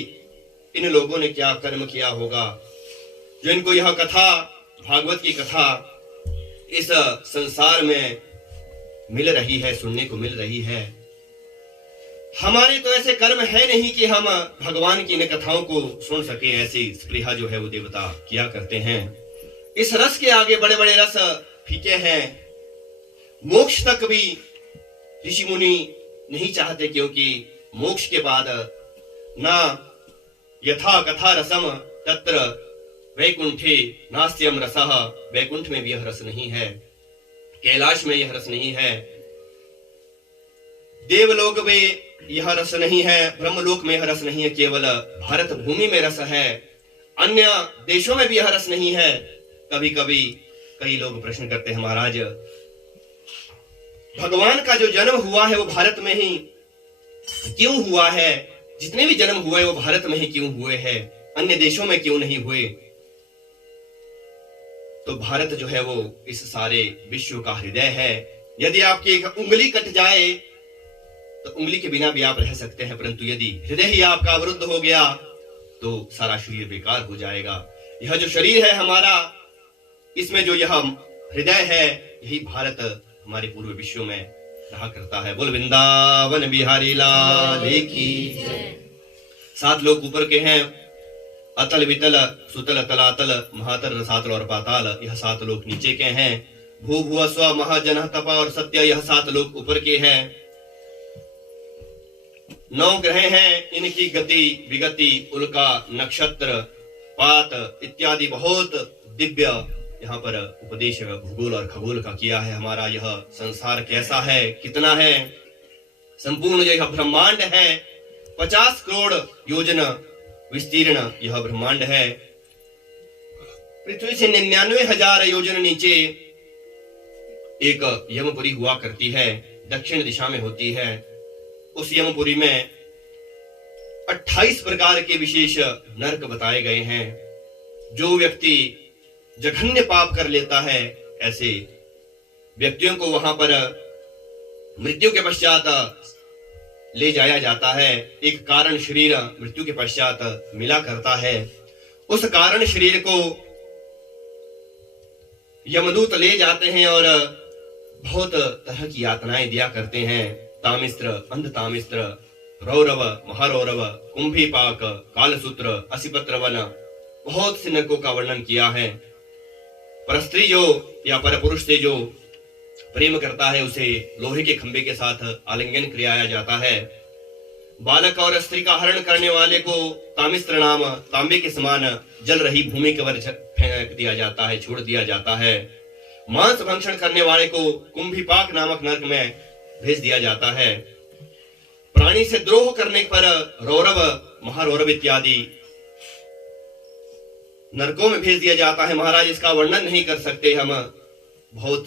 इन लोगों ने क्या कर्म किया होगा, जो इनको यह कथा, भागवत की कथा इस संसार में मिल रही है, सुनने को मिल रही है। हमारे तो ऐसे कर्म है नहीं कि हम भगवान की इन कथाओं को सुन सके। ऐसी स्पृहा जो है वो देवता किया करते हैं। इस रस के आगे बड़े बड़े रस फीके हैं। मोक्ष तक भी ऋषि मुनि नहीं चाहते, क्योंकि मोक्ष के बाद ना यथा कथा रसम तत्र वैकुंठे नास्त्यम रसः, वैकुंठ में भी यह रस नहीं है, कैलाश में यह रस नहीं है, देवलोक में यह रस नहीं है, ब्रह्मलोक में यह रस नहीं है, केवल भारत भूमि में रस है। अन्य देशों में भी यह रस नहीं है। कभी कभी कई लोग प्रश्न करते हैं, महाराज भगवान का जो जन्म हुआ है वो भारत में ही क्यों हुआ है? जितने भी जन्म हुए वो भारत में ही क्यों हुए हैं, अन्य देशों में क्यों नहीं हुए? तो भारत जो है वो इस सारे विश्व का हृदय है। यदि आपकी एक उंगली कट जाए तो उंगली के बिना भी आप रह सकते हैं, परंतु यदि हृदय ही आपका अवरुद्ध हो गया तो सारा शरीर बेकार हो जाएगा। यह जो शरीर है हमारा, इसमें जो यह हृदय है, यही भारत हमारे पूर्व विश्व में रहा करता है। बोल वृंदावन बिहारी लाल की। 7 लोक ऊपर के हैं, अतल वितल सुतल तलातल महातल रसातल और पाताल, यह 7 लोक नीचे के हैं। भू भुव स्व महाजन तपा और सत्य, यह 7 लोक ऊपर के हैं। 9 ग्रह हैं, इनकी गति विगति उल्का नक्षत्र पात इत्यादि बहुत दिव्य यहाँ पर उपदेश भूगोल और खगोल का किया है। हमारा यह संसार कैसा है, कितना है, संपूर्ण यह ब्रह्मांड है। 50 करोड़ योजन विस्तीर्ण यह ब्रह्मांड है। पृथ्वी से 99,000 योजन नीचे एक यमपुरी हुआ करती है, दक्षिण दिशा में होती है। उस यमपुरी में 28 प्रकार के विशेष नरक बताए गए हैं। जो व्यक्ति जघन्य पाप कर लेता है, ऐसे व्यक्तियों को वहां पर मृत्यु के पश्चात ले जाया जाता है। एक कारण शरीर मृत्यु के पश्चात मिला करता है। उस कारण शरीर को यमदूत ले जाते हैं और बहुत तरह की यातनाएं दिया करते हैं। तामिस्त्र, अंध तामिस्त्र, रौरव, महारौरव, कुंभीपाक, कालसूत्र, असिपत्र वन, बहुत से नरकों का वर्णन किया है। पर स्त्री जो या पर पुरुष से जो प्रेम करता है, उसे लोहे के खंभे के साथ आलिंगन किया जाता है। बालक और स्त्री का हरण करने वाले को तामिस्त्र नाम तांबे के समान जल रही भूमि के वर फेंक दिया जाता है, छोड़ दिया जाता है। मांस भक्षण करने वाले को कुंभीपाक नामक नरक में भेज दिया जाता है। प्राणी से द्रोह करने पर रौरव, महारौरव इत्यादि नरकों में भेज दिया जाता है। महाराज इसका वर्णन नहीं कर सकते हम, बहुत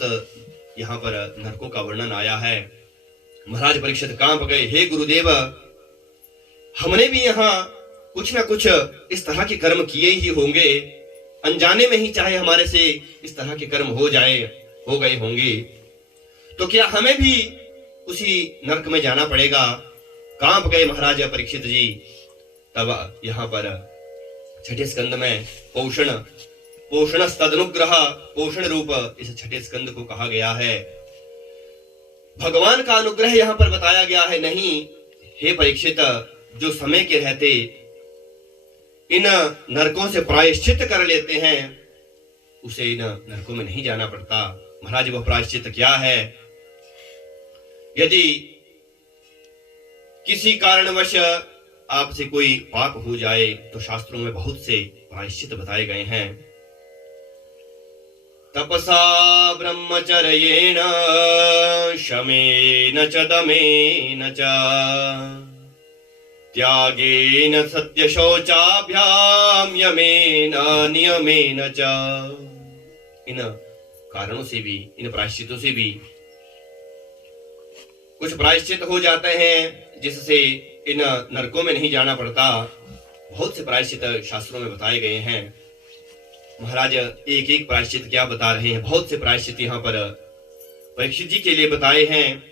यहाँ पर नरकों का वर्णन आया है। महाराज परीक्षित कांप गए, हे गुरुदेव, हमने भी यहाँ कुछ ना कुछ इस तरह के कर्म किए ही होंगे, अनजाने में ही चाहे हमारे से इस तरह के कर्म हो गए होंगे, तो क्या हमें भी उसी नरक में जाना पड़ेगा? कांप गए महाराज परीक्षित जी। तब यहाँ पर 6ठे स्कंद में पोषण तदनुग्रह, पोषण रूप इस 6ठे स्कंद को कहा गया है। भगवान का अनुग्रह यहाँ पर बताया गया है। नहीं हे परीक्षित, जो समय के रहते इन नरकों से प्रायश्चित कर लेते हैं, उसे इन नरकों में नहीं जाना पड़ता। महाराज वह प्रायश्चित क्या है? यदि किसी कारणवश आपसे कोई पाप हो जाए तो शास्त्रों में बहुत से प्रायश्चित बताए गए हैं। तपसा ब्रह्मचर्येण शमेन च दमेन च त्यागेन सत्य शौचाभ्याम यमेन नियमेन च। इन कारणों से भी, इन प्रायश्चितों से भी कुछ प्रायश्चित हो जाते हैं जिससे इन नरकों में नहीं जाना पड़ता। बहुत से प्रायश्चित शास्त्रों में बताए गए हैं। महाराज एक एक प्रायश्चित क्या बता रहे हैं, बहुत से प्रायश्चित यहाँ पर परीक्षित जी के लिए बताए हैं।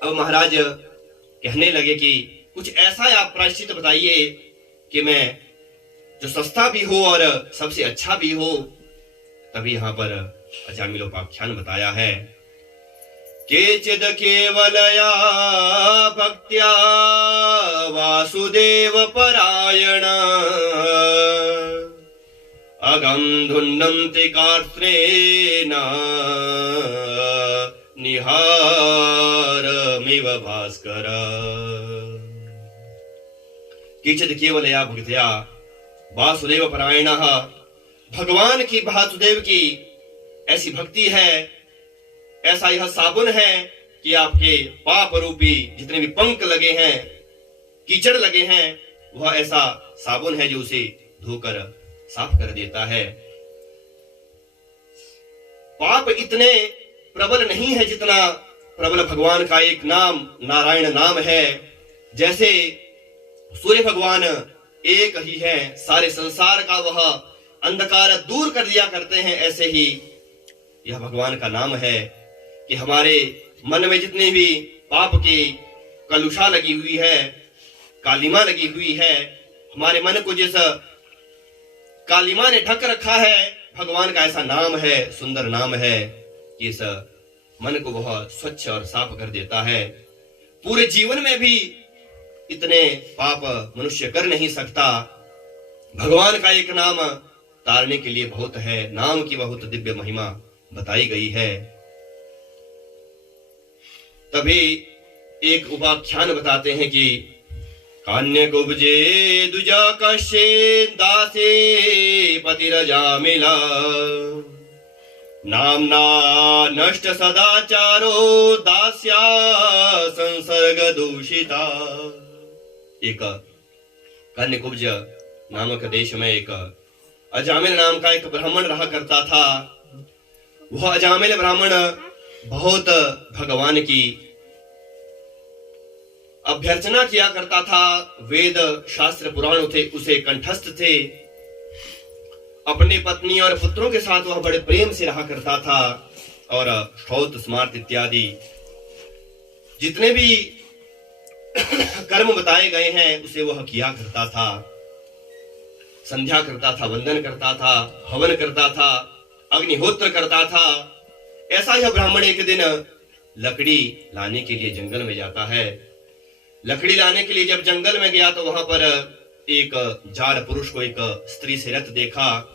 अब महाराज कहने लगे कि कुछ ऐसा आप प्रायश्चित बताइए कि मैं जो सस्ता भी हो और सबसे अच्छा भी हो। तभी यहाँ पर अजामिलोपाख्यान बताया है। केचिद केवलया भक्त्या वासुदेव परायण अगम धुन्नन्ति कार्त्रेण निहारमिव भास्कर। केचिद केवलया भक्त्या वासुदेव परायणः, भगवान की वासुदेव की ऐसी भक्ति है, ऐसा यह साबुन है कि आपके पाप रूपी जितने भी पंख लगे हैं, कीचड़ लगे हैं, वह ऐसा साबुन है जो उसे धोकर साफ कर देता है। पाप इतने प्रबल नहीं है जितना प्रबल भगवान का एक नाम नारायण नाम है। जैसे सूर्य भगवान एक ही है, सारे संसार का वह अंधकार दूर कर दिया करते हैं, ऐसे ही यह भगवान का नाम है कि हमारे मन में जितनी भी पाप की कलुषा लगी हुई है, कालिमा लगी हुई है, हमारे मन को जिस कालिमा ने ढक रखा है, भगवान का ऐसा नाम है, सुंदर नाम है कि इस मन को वह स्वच्छ और साफ कर देता है। पूरे जीवन में भी इतने पाप मनुष्य कर नहीं सकता। भगवान का एक नाम तारने के लिए बहुत है, नाम की बहुत दिव्य महिमा बताई गई है। तभी एक उपाख्यान बताते हैं कि कान्य कुब्जे दुजा कश्ये दासे पतिरजामिला नामना नष्ट सदाचारो दास्या संसर्ग दूषिता। एक कान्य कुब्ज नामक देश में एक अजामिल नाम का एक ब्राह्मण रहा करता था। वह अजामिल ब्राह्मण बहुत भगवान की अभ्यर्चना किया करता था, वेद शास्त्र पुराण उसे कंठस्थ थे। अपनी पत्नी और पुत्रों के साथ वह बड़े प्रेम से रहा करता था और श्रौत स्मार्त इत्यादि जितने भी कर्म बताए गए हैं उसे वह किया करता था। संध्या करता था, वंदन करता था, हवन करता था, अग्निहोत्र करता था। ऐसा यह ब्राह्मण एक दिन लकड़ी लाने के लिए जंगल में जाता है। लकड़ी लाने के लिए जब जंगल में गया तो वहां पर एक जार पुरुष को एक स्त्री से रत देखा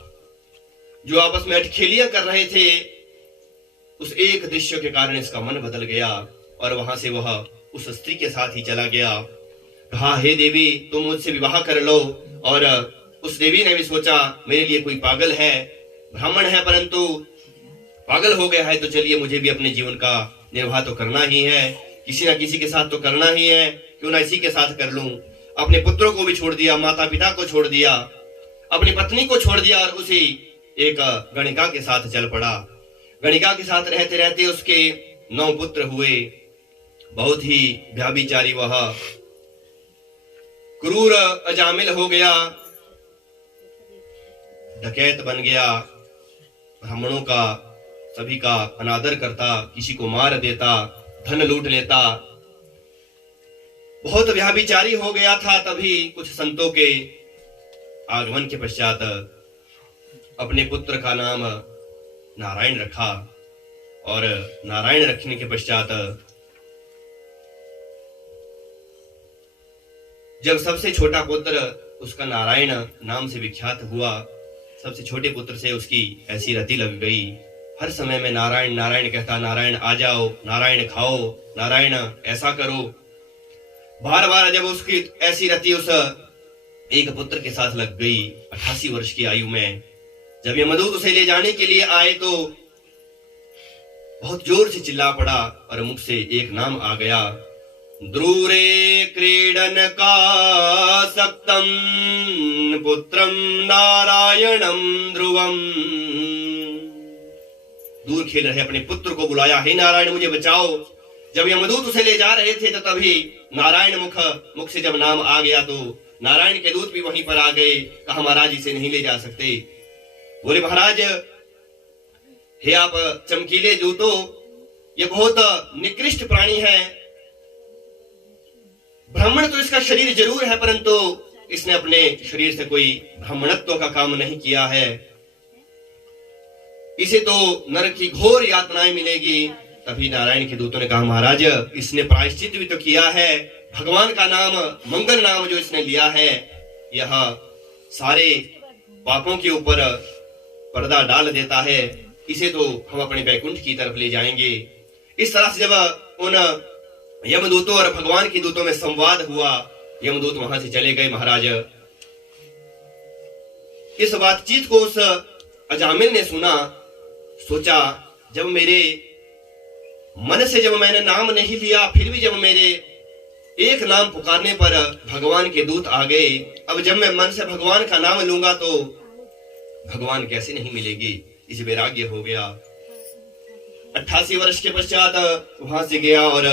जो आपस में अटखेलियां कर रहे थे। उस एक दृश्य के कारण इसका मन बदल गया और वहां से वह उस स्त्री के साथ ही चला गया। कहा, हे देवी, तुम मुझसे विवाह कर लो। और उस देवी ने भी सोचा मेरे लिए कोई पागल है, ब्राह्मण है परंतु पागल हो गया है, तो चलिए मुझे भी अपने जीवन का निर्वाह तो करना ही है, किसी ना किसी के साथ तो करना ही है, क्यों ना इसी के साथ कर लूं। अपने पुत्रों को भी छोड़ दिया, माता पिता को छोड़ दिया, अपनी पत्नी को छोड़ दिया और उसी एक गणिका के साथ चल पड़ा। गणिका के साथ रहते रहते उसके 9 पुत्र हुए। बहुत ही व्याभिचारी वह क्रूर अजामिल हो गया, डकैत बन गया, ब्राह्मणों का सभी का अनादर करता, किसी को मार देता, धन लूट लेता, बहुत व्याभिचारी हो गया था। तभी कुछ संतों के आगमन के पश्चात अपने पुत्र का नाम नारायण रखा और नारायण रखने के पश्चात जब सबसे छोटा पुत्र उसका नारायण नाम से विख्यात हुआ, सबसे छोटे पुत्र से उसकी ऐसी रति लग गई। हर समय में नारायण नारायण कहता, नारायण आ जाओ, नारायण खाओ, नारायण ऐसा करो। बार बार जब उसकी ऐसी रति उस एक पुत्र के साथ लग गई 88 वर्ष की आयु में, जब यमदूत उसे ले जाने के लिए आए तो बहुत जोर से चिल्ला पड़ा और मुख से एक नाम आ गया, द्रूरे क्रीडन का सक्तम पुत्रम नारायणम ध्रुवम। दूर खेल रहे अपने पुत्र को बुलाया, हे नारायण मुझे बचाओ। जब यमदूत उसे ले जा रहे थे तो तभी नारायण मुख से जब नाम आ गया तो नारायण के दूत भी वहीं पर आ गए। कहा, महाराज इसे नहीं ले जा सकते। बोले, महाराज हे आप चमकीले दूतो, ये बहुत निकृष्ट प्राणी है। ब्राह्मण तो इसका शरीर जरूर है परंतु इसने अपने शरीर से कोई ब्राह्मणत्व का काम नहीं किया है। इसे तो नरक की घोर यातनाएं मिलेगी। तभी नारायण के दूतों ने कहा, महाराज इसने प्रायश्चित भी तो किया है, भगवान का नाम, मंगल नाम जो इसने लिया है, यह सारे पापों के ऊपर पर्दा डाल देता है, इसे तो हम अपने वैकुंठ की तरफ ले जाएंगे। इस तरह से जब उन यमदूतों और भगवान के दूतों में संवाद हुआ, यमदूत वहां से चले गए। महाराज इस बातचीत को उस अजामिल ने सुना, सोचा जब मेरे मन से जब मैंने नाम नहीं लिया, फिर भी जब मेरे एक नाम पुकारने पर भगवान के दूत आ गए, अब जब मैं मन से भगवान का नाम लूंगा तो भगवान कैसे नहीं मिलेगी, इस वैराग्य हो गया। 88 वर्ष के पश्चात वहां से गया और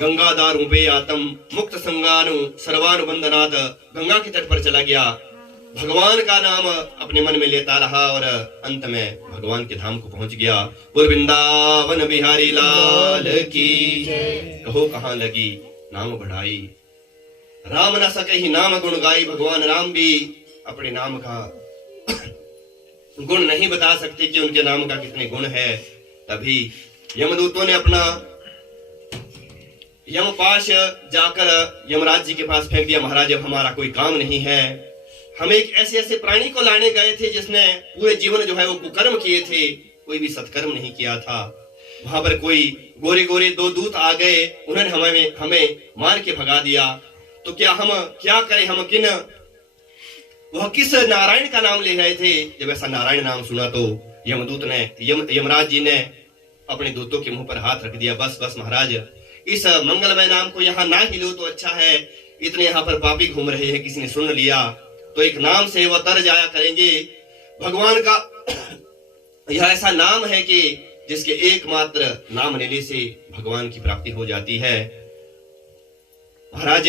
गंगादार उपेयातम मुक्त संगानु सर्वानुबंधनाथ, गंगा के तट पर चला गया, भगवान का नाम अपने मन में लेता रहा और अंत में भगवान के धाम को पहुंच गया। बोल वृंदावन बिहारी लाल की, कहो कहां लगी नाम बढ़ाई, राम न सके ही नाम गुण गाई। भगवान राम भी अपने नाम का गुण नहीं बता सकते कि उनके नाम का कितने गुण है। तभी यमदूतों ने अपना यमपाश जाकर यमराज जी के पास फेंक दिया। महाराज अब हमारा कोई काम नहीं है, हम एक ऐसे ऐसे प्राणी को लाने गए थे जिसने पूरे जीवन जो है वो कुकर्म किए थे, कोई भी सत्कर्म नहीं किया था। वहां पर कोई गोरे गोरे दो दूत आ गए, उन्होंने हमें मार के भगा दिया, तो क्या हम क्या करें, हम वह किस नारायण का नाम ले रहे थे। जब ऐसा नारायण नाम सुना तो यमदूत ने यमराज जी ने अपने दूतों के मुंह पर हाथ रख दिया। बस बस महाराज, इस मंगलमय नाम को यहाँ ना ही लो तो अच्छा है, इतने यहाँ पर पापी घूम रहे हैं, किसी ने सुन लिया तो एक नाम से वह तर जाया करेंगे। भगवान का यह ऐसा नाम है कि जिसके एकमात्र नाम लेने से भगवान की प्राप्ति हो जाती है। महाराज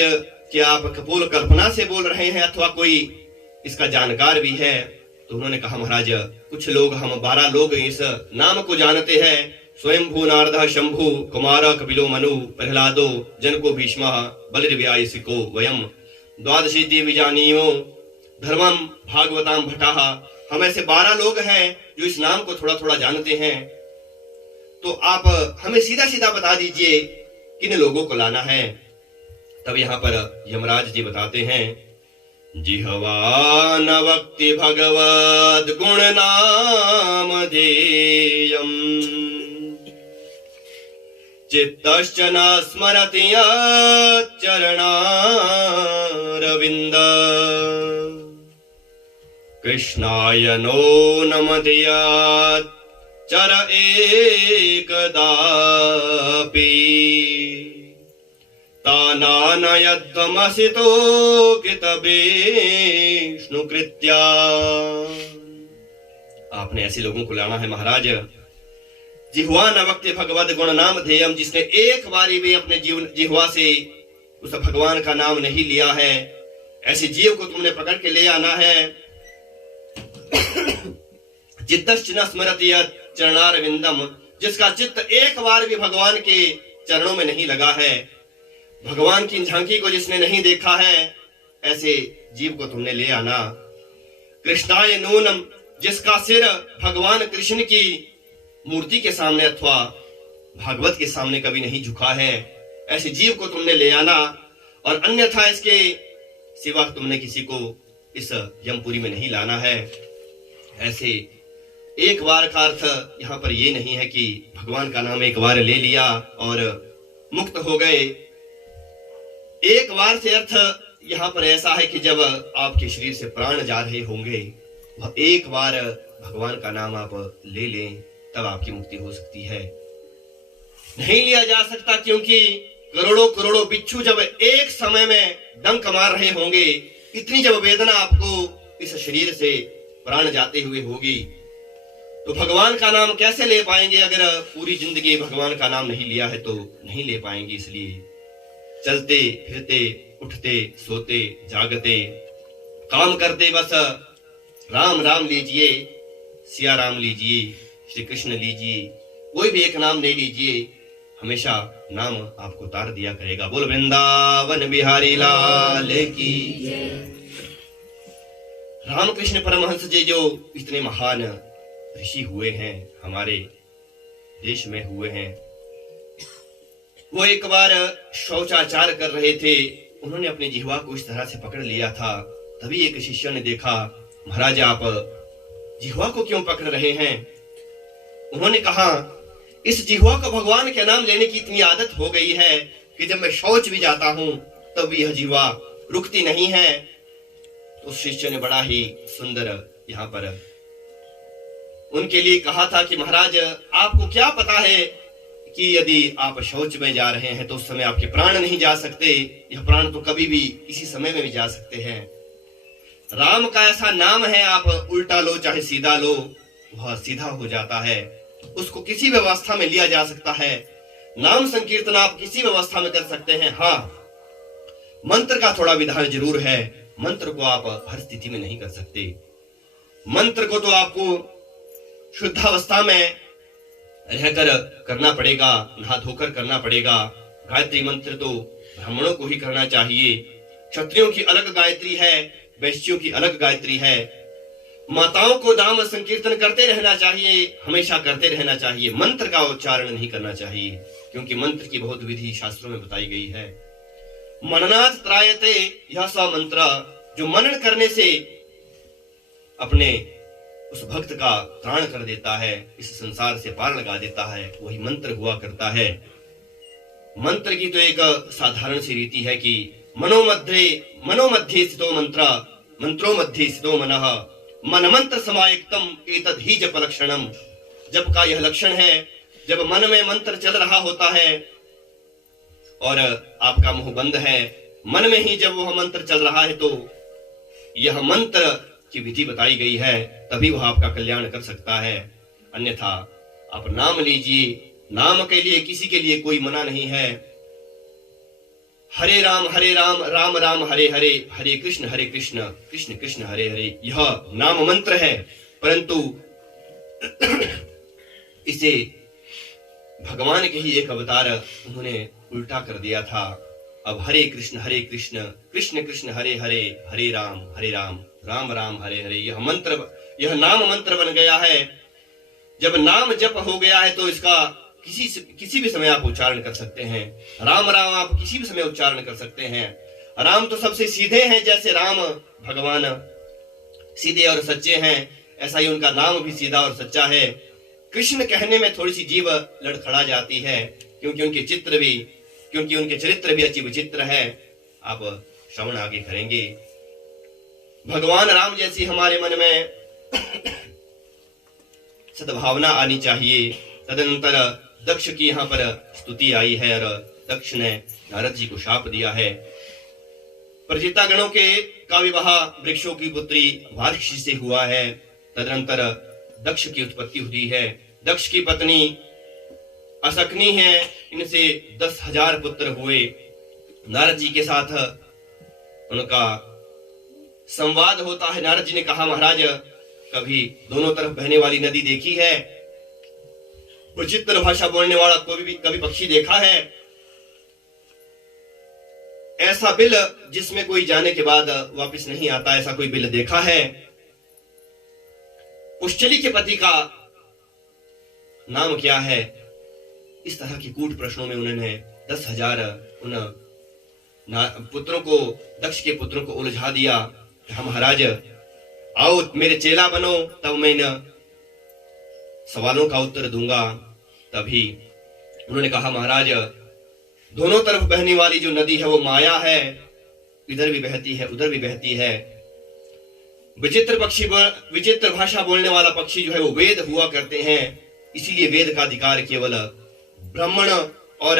क्या आप कपोल कल्पना से बोल रहे हैं अथवा कोई इसका जानकार भी है? तो उन्होंने कहा, महाराज कुछ लोग, हम 12 लोग इस नाम को जानते हैं। स्वयंभू नारद शंभु कुमार कपिलो मनु प्रहलादो जनको भीष्म बलिर्व्यायसिको वयम द्वादशीति विजानीयो धर्मम भागवताम भटाह। हम ऐसे 12 लोग हैं जो इस नाम को थोड़ा थोड़ा जानते हैं, तो आप हमें सीधा सीधा बता दीजिए किन लोगों को लाना है। तब यहाँ पर यमराज जी बताते हैं, जिह्वा न वक्ति भगवद गुण नाम ध्येयम् चित्तश्च न स्मरति चरणारविन्द कृष्णाय नो नमः चर एकदापि तानानयध्वमसितो कृतवेष्णुकृत्या। आपने ऐसे लोगों को लाना है महाराज, जिह्वा न वक्ति भगवद गुण नाम ध्येयम, जिसने एक बारी भी अपने जीवन जिह्वा से उस भगवान का नाम नहीं लिया है, ऐसे जीव को तुमने पकड़ के ले आना है। चित्तश्च न स्मरति चरणारविंदम, जिसका चित्त एक बार भी भगवान के चरणों में नहीं लगा है, भगवान की झांकी को जिसने नहीं देखा है, ऐसे जीव को तुमने ले आना। कृष्णाय नूनम, जिसका सिर भगवान कृष्ण की मूर्ति के सामने अथवा भागवत के सामने कभी नहीं झुका है, ऐसे जीव को तुमने ले आना, और अन्यथा इसके सिवा तुमने किसी को इस यमपुरी में नहीं लाना है। ऐसे एक बार का अर्थ यहाँ पर ये नहीं है कि भगवान का नाम एक बार ले लिया और मुक्त हो गए। एक बार से अर्थ यहाँ पर ऐसा है कि जब आपके शरीर से प्राण जा रहे होंगे, वह एक बार भगवान का नाम आप ले लें, तब आपकी मुक्ति हो सकती है। नहीं लिया जा सकता, क्योंकि करोड़ों करोड़ों बिच्छू जब एक समय में डंक मार रहे होंगे, इतनी जब वेदना आपको इस शरीर से प्राण जाते हुए होगी, तो भगवान का नाम कैसे ले पाएंगे? अगर पूरी जिंदगी भगवान का नाम नहीं लिया है तो नहीं ले पाएंगे। इसलिए चलते फिरते उठते सोते जागते काम करते बस राम राम लीजिए, सिया राम लीजिए, श्री कृष्ण लीजिए, कोई भी एक नाम ले लीजिए, हमेशा नाम आपको तार दिया करेगा। बोल वृंदावन बिहारी लाल की। रामकृष्ण परमहंस जी जो इतने महान ऋषि हुए हैं, हमारे देश में हुए हैं। वो एक बार शौचाचार कर रहे थे, उन्होंने अपनी जिह्वा को इस तरह से पकड़ लिया था। तभी एक शिष्य ने देखा, महाराज आप जिह्वा को क्यों पकड़ रहे हैं? उन्होंने कहा, इस जिह्वा को भगवान के नाम लेने की इतनी आदत हो गई है कि जब मैं शौच भी जाता हूं तब भी यह जिह्वा रुकती नहीं है। तो उस शिष्य ने बड़ा ही सुंदर यहाँ पर उनके लिए कहा था कि महाराज आपको क्या पता है कि यदि आप शौच में जा रहे हैं तो उस समय आपके प्राण नहीं जा सकते, यह प्राण तो कभी भी किसी समय में भी जा सकते हैं। राम का ऐसा नाम है, आप उल्टा लो चाहे सीधा लो, वह सीधा हो जाता है। उसको किसी व्यवस्था में लिया जा सकता है। नाम संकीर्तन आप किसी व्यवस्था में कर सकते हैं। हाँ, मंत्र का थोड़ा विधान जरूर है। मंत्र को आप हर स्थिति में नहीं कर सकते। मंत्र को तो आपको शुद्धावस्था में रहकर करना पड़ेगा, नहा धोकर करना पड़ेगा। गायत्री मंत्र तो ब्राह्मणों को ही करना चाहिए। क्षत्रियों की अलग गायत्री है, वैश्यों की अलग गायत्री है। माताओं को नाम संकीर्तन करते रहना चाहिए, हमेशा करते रहना चाहिए। मंत्र का उच्चारण नहीं करना चाहिए, क्योंकि मंत्र की बहुत विधि शास्त्रों में बताई गई है। मननात् त्रायते, यह स मंत्र, जो मनन करने से अपने उस भक्त का त्राण कर देता है, इस संसार से पार लगा देता है, वही मंत्र हुआ करता है। मंत्र की तो एक साधारण सी रीति है कि मनोमध्ये स्थितो मंत्र, मंत्रो मध्ये स्थितो मनः, मन मंत्र समायुक्तम एतद् ही जप लक्षणम। जप का यह लक्षण है, जब मन में मंत्र चल रहा होता है और आपका मुंह बंद है, मन में ही जब वह मंत्र चल रहा है, तो यह मंत्र की विधि बताई गई है, तभी वह आपका कल्याण कर सकता है। अन्यथा आप नाम लीजिए, नाम के लिए किसी के लिए कोई मना नहीं है। हरे राम राम राम हरे हरे, हरे कृष्ण कृष्ण कृष्ण हरे हरे, यह नाम मंत्र है। परंतु इसे भगवान के ही एक अवतार उन्होंने उल्टा कर दिया था। अब हरे कृष्ण कृष्ण कृष्ण हरे हरे, हरे राम राम राम हरे हरे, यह मंत्र, यह नाम मंत्र बन गया है। जब नाम जप हो गया है तो इसका किसी भी समय आप उच्चारण कर सकते हैं। राम आप किसी भी समय उच्चारण कर सकते हैं। राम तो सबसे सीधे हैं, जैसे राम भगवान सीधे और सच्चे हैं, ऐसा ही उनका नाम भी सीधा और सच्चा है। कृष्ण कहने में थोड़ी सी जीव लड़खड़ा जाती है, क्योंकि उनके चरित्र भी अच्छी विचित्र है। आप श्रवण आगे करेंगे। भगवान राम जैसी हमारे मन में सद्भावना आनी चाहिए। तदनंतर दक्ष की यहाँ पर स्तुति आई है, और दक्ष ने नारद जी को शाप दिया है। प्रजिता गणों का विवाह वृक्षों की पुत्री वार्ष्णि से हुआ है। तदनंतर दक्ष की उत्पत्ति हुई है। दक्ष की पत्नी असकनी है, इनसे 10,000 पुत्र हुए। नारद जी के साथ उनका संवाद होता है। नारद जी ने कहा, महाराज कभी दोनों तरफ बहने वाली नदी देखी है? विचित्र भाषा बोलने वाला कभी पक्षी देखा है? ऐसा बिल जिसमें कोई जाने के बाद वापस नहीं आता, ऐसा कोई बिल देखा है? पुष्चली के पति का नाम क्या है? इस तरह के कूट प्रश्नों में उन्होंने 10,000 उन पुत्रों को, दक्ष के पुत्रों को उलझा दिया। हम महाराज आओ मेरे चेला बनो, तब मैं इन सवालों का उत्तर दूंगा। तभी उन्होंने कहा, महाराज दोनों तरफ बहने वाली जो नदी है वो माया है, इधर भी बहती है उधर भी बहती है। विचित्र भाषा बोलने वाला पक्षी जो है वो वेद हुआ करते हैं, इसीलिए वेद का अधिकार केवल ब्राह्मण, और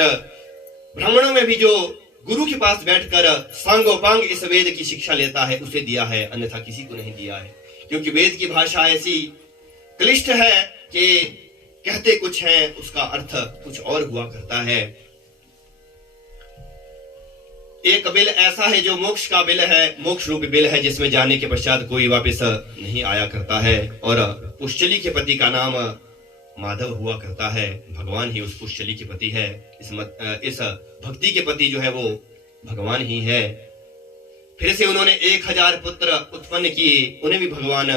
ब्राह्मणों में भी जो गुरु के पास बैठकर सांगोपांग इस वेद की शिक्षा लेता है उसे दिया है, अन्यथा किसी को नहीं दिया है। क्योंकि वेद की भाषा ऐसी क्लिष्ट है कि कहते कुछ है, उसका अर्थ कुछ और हुआ करता है। एक बिल ऐसा है जो मोक्ष का बिल है, मोक्ष रूपी बिल है, जिसमें जाने के पश्चात कोई वापस नहीं आया करता है। और पुष्चली के पति का नाम माधव हुआ करता है। भगवान ही उस पुष्चली के पति है। इस भक्ति के पति जो है वो भगवान ही है। फिर से उन्होंने 1000 पुत्र उत्पन्न किए, उन्हें भी भगवान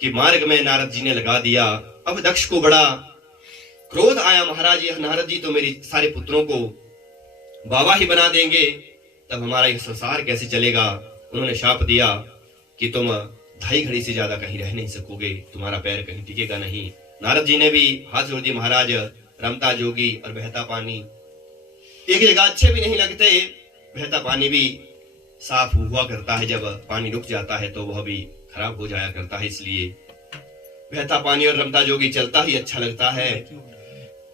के मार्ग में नारद जी ने लगा दिया। अब दक्ष को बड़ा क्रोध आया, महाराज यह नारद जी तो मेरे सारे पुत्रों को बाबा ही बना देंगे, तब हमारा यह संसार कैसे चलेगा। उन्होंने शाप दिया कि तुम 2.5 घड़ी से ज्यादा कहीं रह नहीं सकोगे, तुम्हारा पैर कहीं टिकेगा नहीं। नारद जी ने भी हाथ जोड़ दिए, महाराज रमता जोगी और बहता पानी एक जगह अच्छे भी नहीं लगते। बहता पानी भी साफ हुआ करता है, जब पानी रुक जाता है तो वह भी खराब हो जाया करता है, इसलिए बहता पानी और रमता जोगी चलता ही अच्छा लगता है।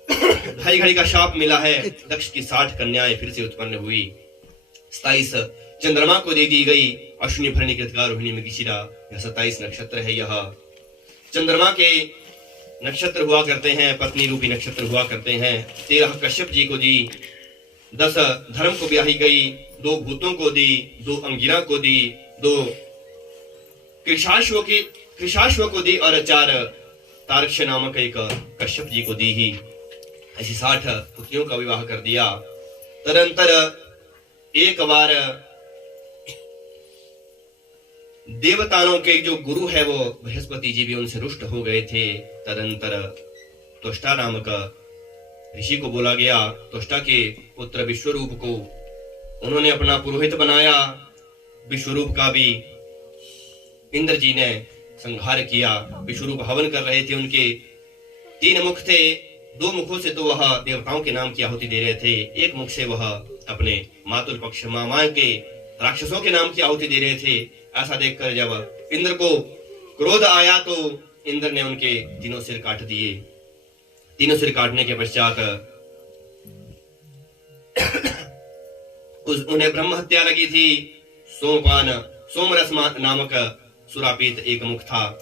2.5 घड़ी का शाप मिला है। दक्ष की 60 कन्याएं फिर से उत्पन्न हुई। 27 चंद्रमा को दे दी गई। अश्विनी भरणी कृतिका रोहिणी मृगशिरा, यह 27 नक्षत्र है। यह चंद्रमा के नक्षत्र हुआ करते हैं, पत्नी रूपी नक्षत्र हुआ करते हैं। 13 कश्यप जी को दी, 10 धर्म को ब्याही गई, 2 भूतों को दी, 2 अंगिरा को दी, 2 कृषाश्व को दी और 4 तारक्ष नामक एक कश्यप जी को दी ही। ऐसी 60 पुत्रियों का विवाह कर दिया। तदंतर एक बार देवताओं के जो गुरु है वो बृहस्पति जी भी उनसे रुष्ट हो गए थे। तदंतर त्वष्टा नामक ऋषि को बोला गया। त्वष्टा के पुत्र विश्वरूप को उन्होंने अपना पुरोहित बनाया। विश्वरूप का भी इंद्र जी ने संहार किया। विश्वरूप हवन कर रहे थे, उनके 3 मुख थे। 2 मुखों से तो वह देवताओं के नाम की आहुति दे रहे थे, 1 मुख से वह अपने मातुल पक्ष मामा के राक्षसों के नाम की आहुति दे रहे थे। ऐसा देखकर जब इंद्र को क्रोध आया तो इंद्र ने उनके 3 सिर काट दिए। 3 सिर काटने के पश्चात उन्हें ब्रह्म हत्या लगी थी। सोमरस नामक सुरापीत एक मुख था,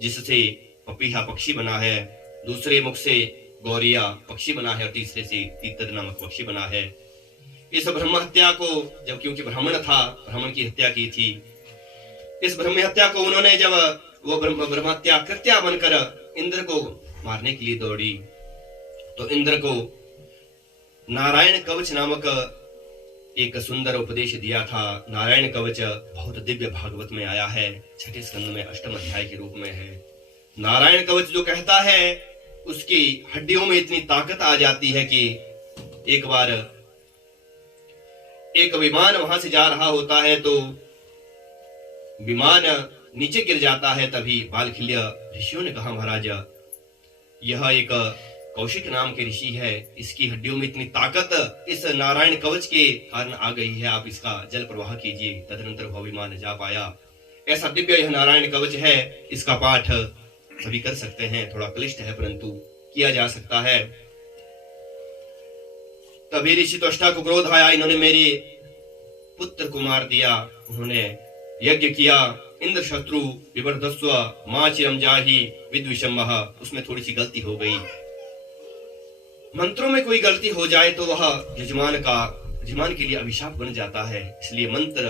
जिससे पपीहा पक्षी बना है। दूसरे मुख से गौरिया पक्षी बना है और तीसरे से तीतर नामक पक्षी बना है। इस ब्रह्म हत्या को जब, क्योंकि ब्राह्मण था, ब्राह्मण की हत्या की थी। इस ब्रह्म हत्या को उन्होंने जब वो ब्रह्म हत्या कृत्या बनकर इंद्र को मारने के लिए दौड़ी तो इंद्र को नारायण कवच नामक एक सुंदर उपदेश दिया था। नारायण कवच बहुत दिव्य भागवत में आया है, 6ठे स्कंद में 8वें अध्याय के रूप में है। नारायण कवच जो कहता है उसकी हड्डियों में इतनी ताकत आ जाती है कि एक बार एक विमान वहां से जा रहा होता है तो विमान नीचे गिर जाता है। तभी बालखिल्य ऋषियों ने कहा, महाराज यह एक कौशिक नाम के ऋषि है, इसकी हड्डियों में इतनी ताकत इस नारायण कवच के कारण आ गई है, आप इसका जल प्रवाह कीजिए। तदनंतर वह विमान जा पाया। ऐसा दिव्य यह नारायण कवच है, इसका पाठ सभी कर सकते हैं, थोड़ा क्लिष्ट है परंतु किया जा सकता है। तभी ऋषि त्वष्टा को क्रोध आया, इन्होंने मेरे पुत्र को मार दिया। उन्होंने यज्ञ किया, इंद्र शत्रु विवर्धस्व मां चिरम जाहि विद्विषमः। उसमें थोड़ी सी गलती हो गई। मंत्रों में कोई गलती हो जाए तो वह यजमान के लिए अभिशाप बन जाता है, इसलिए मंत्र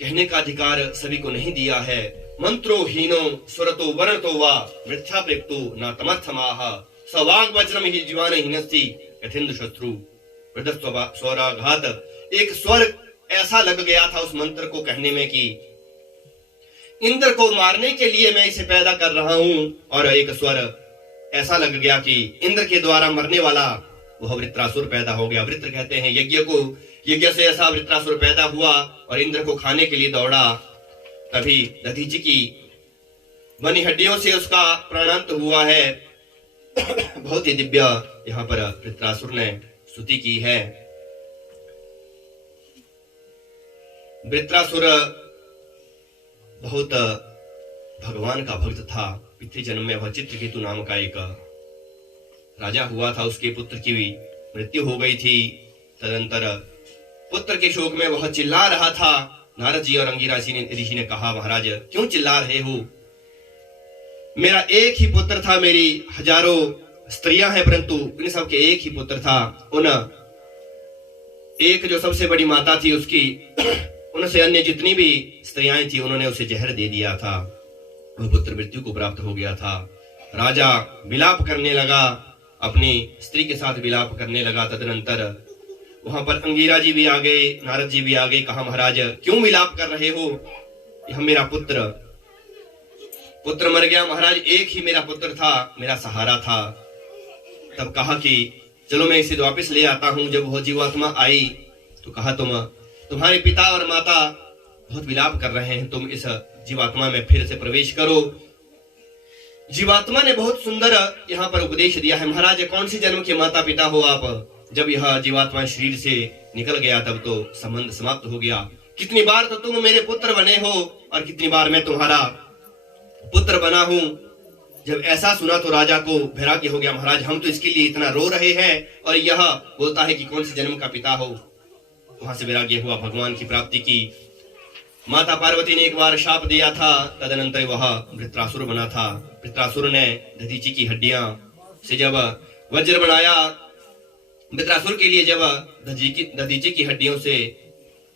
कहने का अधिकार सभी को नहीं दिया है। मंत्रो हीनो स्वरतो वर्णतो वा मिथ्या प्रेक्तो न तमर्थमाह सवाग वज्रम ही जीवान हीनस्ति यथेन्द्र शत्रु वृद्धस्व स्वराघात। एक स्वर ऐसा लग गया था उस मंत्र को कहने में कि इंद्र को मारने के लिए मैं इसे पैदा कर रहा हूं, और एक स्वर ऐसा लग गया कि इंद्र के द्वारा मरने वाला वह वृत्रासुर पैदा हो गया। वृत्र कहते हैं यज्ञ को, यज्ञ से ऐसा वृत्रासुर पैदा हुआ और इंद्र को खाने के लिए दौड़ा। तभी दधीचि की बनी हड्डियों से उसका प्राणांत हुआ है। बहुत ही दिव्य यहाँ पर वृत्रासुर ने स्तुति की है। वृत्रासुर बहुत भगवान का भक्त था। पिछले जन्म में वह चित्रकेतु नाम का एक राजा हुआ था, उसके पुत्र की मृत्यु हो गई थी। तदंतर पुत्र के शोक में वह चिल्ला रहा था। नारद जी और अंगिरा ऋषि ने कहा, महाराज क्यों चिल्ला रहे हो? मेरा एक ही पुत्र था, मेरी हजारों स्त्रियां हैं परंतु इन सबके एक ही पुत्र था। उन एक जो सबसे बड़ी माता थी उसकी उनसे अन्य जितनी भी स्त्रियां थी उन्होंने उसे जहर दे दिया था। वह पुत्र मृत्यु को प्राप्त हो गया था। राजा विलाप करने लगा, अपनी स्त्री के साथ विलाप करने लगा। तदनंतर वहां पर अंगिरा जी भी आ गए, नारद जी भी आ गए। कहा, महाराज क्यों विलाप कर रहे हो? यह मेरा पुत्र मर गया। महाराज एक ही मेरा पुत्र था, मेरा सहारा था। तब कहा कि चलो मैं इसे वापस ले आता हूं। जब वह जीवात्मा आई तो कहा तुम्हारे पिता और माता बहुत विलाप कर रहे हैं, तुम इस जीवात्मा में फिर से प्रवेश करो। जीवात्मा ने बहुत सुंदर यहाँ पर उपदेश दिया है। महाराज, कौन से जन्म के माता पिता हो आप? जब यह जीवात्मा शरीर से निकल गया तब तो संबंध समाप्त हो गया। कितनी बार तो तुम मेरे पुत्र बने हो और कितनी बार मैं तुम्हारा पुत्र बना हूं। जब ऐसा सुना तो राजा को वैराग्य हो गया। महाराज, हम तो इसके लिए इतना रो रहे हैं और यह बोलता है कि कौन से जन्म का पिता हो। वहां से वैराग्य हुआ, भगवान की प्राप्ति की। माता पार्वती ने एक बार शाप दिया था, तदनंतर वह वृत्रासुर बना था। वृत्रासुर ने दधीची की हड्डियां से जब वज्र बनाया, वृत्रासुर के लिए जब दधीची की हड्डियों से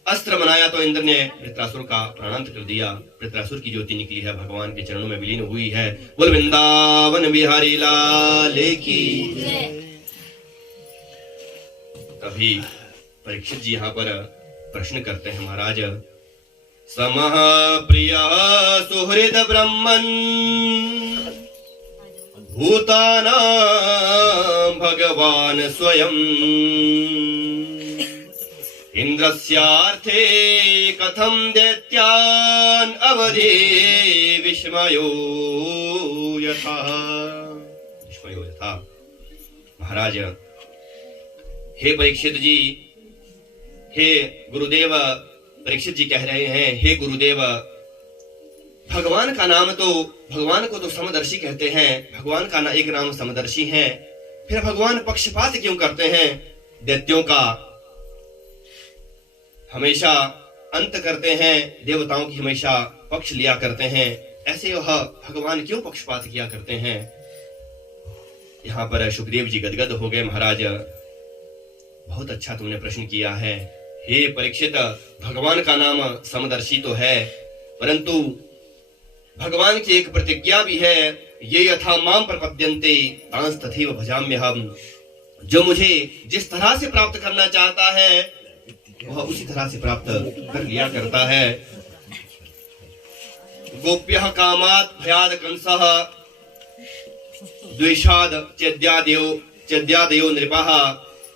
अस्त्र बनाया तो इंद्र ने वृत्रासुर का प्राणांत कर दिया। वृत्रासुर की ज्योति निकली है, भगवान के चरणों में विलीन हुई है। बोल वृंदावन बिहारी लाल की। तभी परीक्षित जी यहाँ पर प्रश्न करते हैं, महाराज, समः प्रिय सुहृद ब्रह्मन् भूतानां भगवान स्वयं इंद्रस्यार्थे कथम दैत्यान् अवधि विस्मयो यथा। महाराज, हे परीक्षित जी, हे गुरुदेव, परीक्षित जी कह रहे हैं, हे गुरुदेव, भगवान का नाम तो, भगवान को तो समदर्शी कहते हैं, भगवान का एक नाम समदर्शी है, फिर भगवान पक्षपात क्यों करते हैं? दैत्यों का हमेशा अंत करते हैं, देवताओं की हमेशा पक्ष लिया करते हैं, ऐसे वह भगवान क्यों पक्षपात किया करते हैं? यहाँ पर सुखदेव जी गदगद हो गए। महाराज, बहुत अच्छा तुमने प्रश्न किया है। हे परीक्षित, भगवान का नाम समदर्शी तो है, परंतु भगवान की एक प्रतिज्ञा भी है, ये यथा माम प्रपद्यन्ते तांस तथैव भजाम्यहम्। जो मुझे जिस तरह से प्राप्त करना चाहता है वह उसी तरह से प्राप्त कर लिया करता है। गोप्यः कामात् भयाद कंसः द्वेषाद चेद्यादयो नृपः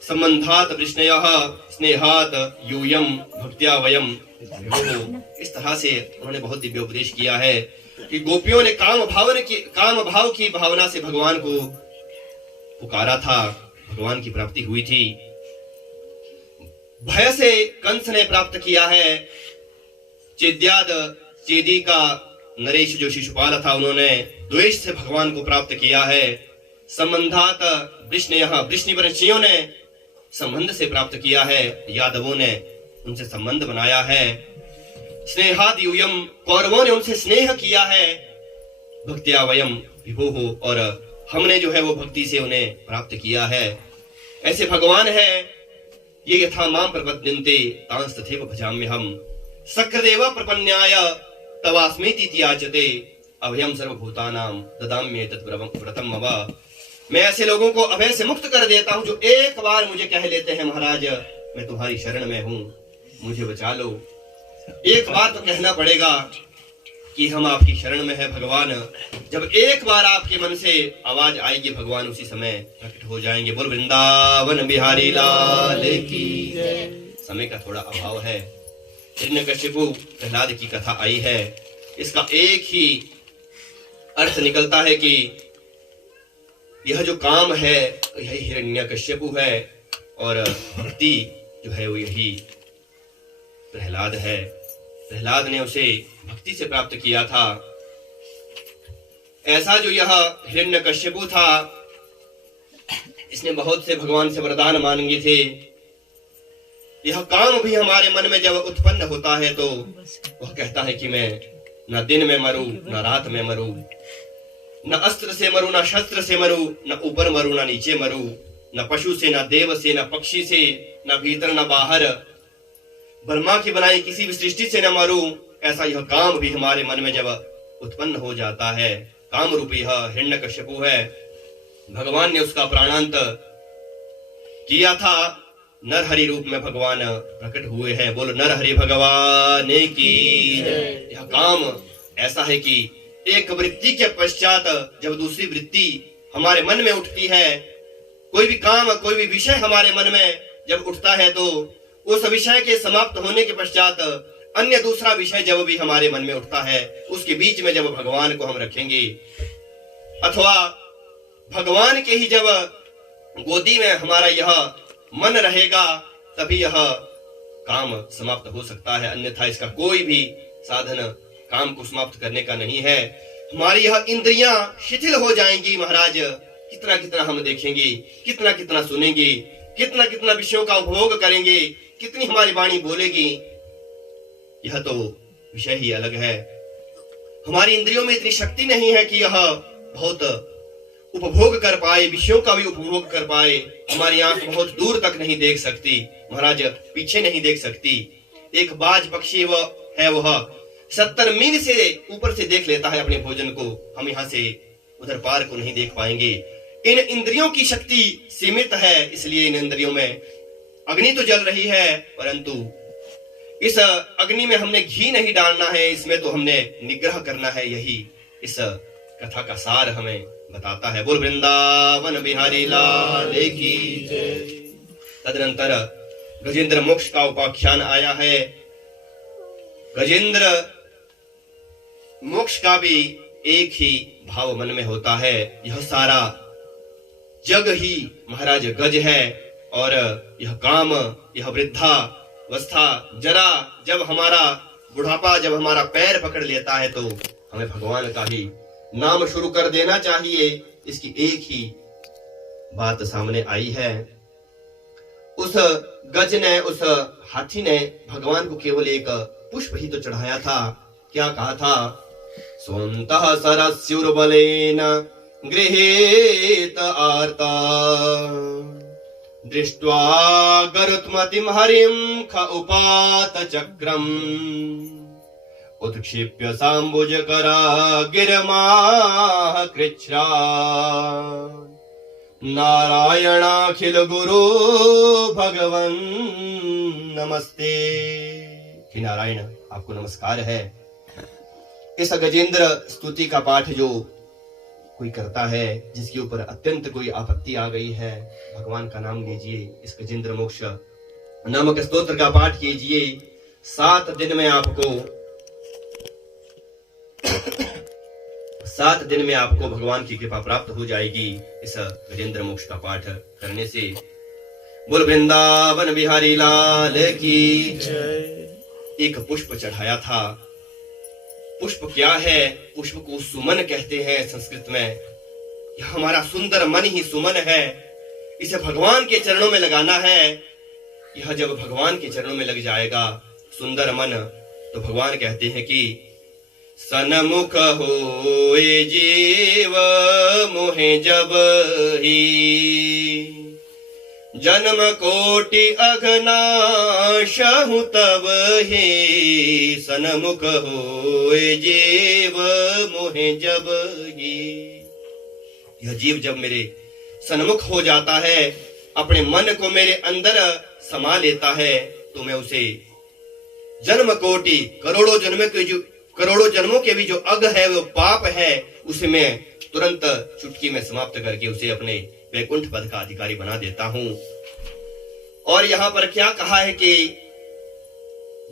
संबंधात वृष्णयः स्नेहात यूयम भक्त्या वयम। इस तरह से उन्होंने बहुत दिव्य उपदेश किया है कि गोपियों ने काम भाव की भावना से भगवान को पुकारा था, भगवान की प्राप्ति हुई थी। भय से कंस ने प्राप्त किया है। चेदी का नरेश जो शिशुपाल था, उन्होंने द्वेष से भगवान को प्राप्त किया है। संबंधात वृष्णिवंशियों ने संबंध से प्राप्त किया है, यादवों ने उनसे संबंध बनाया है। स्नेहाद यूयम, कौरवों ने उनसे स्नेह किया है। भक्त्या वयम विभोः, और हमने जो है वो भक्ति से उन्हें प्राप्त किया है। ऐसे भगवान है। ये यथा माम प्रपद्यन्ते तांस तथैव भजाम्यहम्। सक्रेव प्रपन्नाय तवास्मीति याचते अभयम सर्वभूतानां ददाम्येतत् व्रतम् मम। मैं ऐसे लोगों को अभय से मुक्त कर देता हूं जो एक बार मुझे कह लेते हैं, महाराज मैं तुम्हारी शरण में हूं, मुझे बचा लो। एक बार तो कहना पड़ेगा कि हम आपकी शरण में है भगवान। जब एक बार आपके मन से आवाज आएगी, भगवान उसी समय प्रकट हो जाएंगे। बोल वृंदावन बिहारी लाल की। समय का थोड़ा अभाव है। हिरण्यकशिपु प्रहलाद की कथा आई है, इसका एक ही अर्थ निकलता है कि यह जो काम है यही हिरण्यकशिपु है और भक्ति जो है वो यही प्रहलाद है। प्रहलाद ने उसे भक्ति से प्राप्त किया था। ऐसा जो यह हिरण्यकशिपु था, इसने बहुत से भगवान से वरदान मांगे थे। यह काम भी हमारे मन में जब उत्पन्न होता है तो वह कहता है कि मैं न दिन में मरूं, न रात में मरूं, न अस्त्र से मरूं, न शस्त्र से मरूं, न ऊपर मरूं, न नीचे मरूं, न पशु से, न देव से, न पक्षी से, न भीतर न बाहर, ब्रह्मा की बनाई किसी भी सृष्टि से न मरूं। ऐसा यह काम भी हमारे मन में जब उत्पन्न हो जाता है, काम रूपी यह हिरण्यकशिपु है। भगवान ने उसका प्राणांत किया था। नरहरि रूप में भगवान प्रकट हुए हैं। बोलो नरहरि भगवान की। यह काम ऐसा है कि एक वृत्ति के पश्चात जब दूसरी वृत्ति हमारे मन में उठती है कोई भी काम, कोई भी विषय हमारे मन में जब उठता है तो उस विषय के समाप्त होने के पश्चात अन्य दूसरा विषय जब भी हमारे मन में उठता है, उसके बीच में जब भगवान को हम रखेंगे अथवा भगवान के ही जब गोदी में हमारा यह मन रहेगा, तभी यह काम समाप्त हो सकता है। अन्यथा इसका कोई भी साधन काम को समाप्त करने का नहीं है। हमारी यह इंद्रियां शिथिल हो जाएंगी महाराज। कितना कितना हम देखेंगे, कितना कितना सुनेंगे, कितना कितना विषयों का उपभोग करेंगे, कितनी हमारी वाणी बोलेगी, यह तो विषय ही अलग है। हमारी इंद्रियों में इतनी शक्ति नहीं है कि यह बहुत उपभोग कर पाए, विषयों का भी उपभोग कर पाए। हमारी आंख बहुत दूर तक नहीं देख सकती महाराज, पीछे नहीं देख सकती। एक बाज पक्षी वह 70 मील से ऊपर से देख लेता है अपने भोजन को। हम यहाँ से उधर पार को नहीं देख पाएंगे। इन इंद्रियों की शक्ति सीमित है, इसलिए इन इंद्रियों में अग्नि तो जल रही है, परंतु इस अग्नि में हमने घी नहीं डालना है, इसमें तो हमने निग्रह करना है। यही इस कथा का सार हमें बताता है। बोल वृंदावन बिहारी लाल की जय। तदनंतर गजेंद्र मोक्ष का उपाख्यान आया है। गजेंद्र मोक्ष का भी एक ही भाव मन में होता है। यह सारा जग ही महाराज गज है, और यह काम, यह वृद्धावस्था, जरा, जब हमारा बुढ़ापा, जब हमारा पैर पकड़ लेता है तो हमें भगवान का ही नाम शुरू कर देना चाहिए। इसकी एक ही बात सामने आई है। उस गज ने, उस हाथी ने भगवान को केवल एक पुष्प ही तो चढ़ाया था। क्या कहा था? स्वन्तः सरस्युर्बलेन गृहीत आर्ता दृष्ट्वा गरुत्मतिं हरिं ख उपात चक्रम् उत्क्षिप्य साम्बुजकरा गिरमाह कृच्छ्रा नारायणाखिल गुरु भगवन् नमस्ते। कि नारायण, आपको नमस्कार है। इस गजेंद्र स्तुति का पाठ जो कोई करता है, जिसके ऊपर अत्यंत कोई आपत्ति आ गई है, भगवान का नाम लीजिए, इस गजेंद्र मोक्ष नामक स्तोत्र का पाठ कीजिए। 7 दिन में आपको 7 दिन में आपको भगवान की कृपा प्राप्त हो जाएगी इस गजेंद्र मोक्ष का पाठ करने से। बोल वृंदावन बिहारी लाल की जय। एक पुष्प चढ़ाया था। पुष्प क्या है? पुष्प को सुमन कहते हैं संस्कृत में। यह हमारा सुंदर मन ही सुमन है। इसे भगवान के चरणों में लगाना है। यह जब भगवान के चरणों में लग जाएगा सुंदर मन, तो भगवान कहते हैं कि सनमुख होए जीव मोहे जब ही जन्म कोटि अघनाशहु तब ही। सनमुख होए जीव मोहे जब ही। यह जीव जब मेरे सन्मुख हो जाता है, अपने मन को मेरे अंदर समा लेता है, तो मैं उसे जन्म कोटि, करोड़ों जन्मों के भी जो अग है, वो पाप है, उसे मैं तुरंत चुटकी में समाप्त करके उसे अपने वैकुंठ पद का अधिकारी बना देता हूं। और यहाँ पर क्या कहा है कि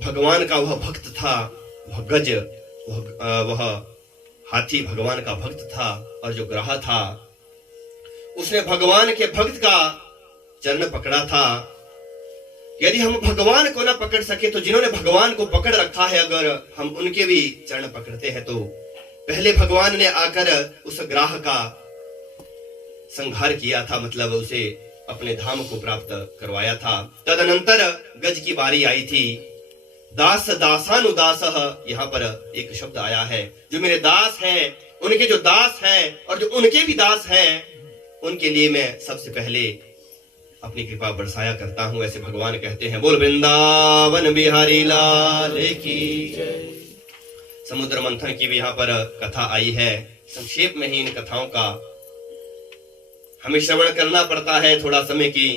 भगवान का वह भक्त था, वह गज, वह हाथी भगवान का भक्त था, और जो ग्राह था उसने भगवान के भक्त का चरण पकड़ा था। यदि हम भगवान को न पकड़ सके तो जिन्होंने भगवान को पकड़ रखा है, अगर हम उनके भी चरण पकड़ते हैं, तो पहले भगवान ने आकर उस ग्राह का संहार किया था, मतलब उसे अपने धाम को प्राप्त करवाया था। तदनंतर गज की बारी आई थी। दास दासानुदासः, यहाँ पर एक शब्द आया है। जो मेरे दास हैं, उनके जो दास हैं और जो उनके भी दास हैं, उनके लिए मैं सबसे पहले अपनी कृपा बरसाया करता हूं, ऐसे भगवान कहते हैं। बोल वृंदावन बिहारी लाल की जय। समुद्र मंथन की भी यहाँ पर कथा आई है। संक्षेप में ही इन कथाओं का हमें श्रवण करना पड़ता है, थोड़ा समय की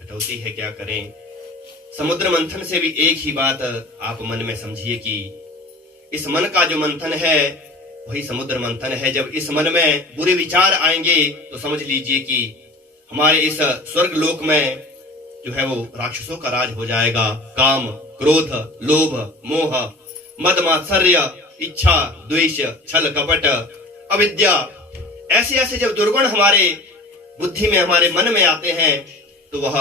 कटौती है, क्या करें। समुद्र मंथन से भी एक ही बात आप मन में समझिए कि इस मन का जो मंथन है वही समुद्र मंथन है। जब इस मन में बुरे विचार आएंगे तो समझ लीजिए कि हमारे इस स्वर्ग लोक में जो है वो राक्षसों का राज हो जाएगा। काम, क्रोध, लोभ, मोह, मद मात्सर्य, इच्छा, द्वेष, छल, कपट, अविद्या, ऐसे ऐसे जब दुर्गुण हमारे बुद्धि में, हमारे मन में आते हैं तो वह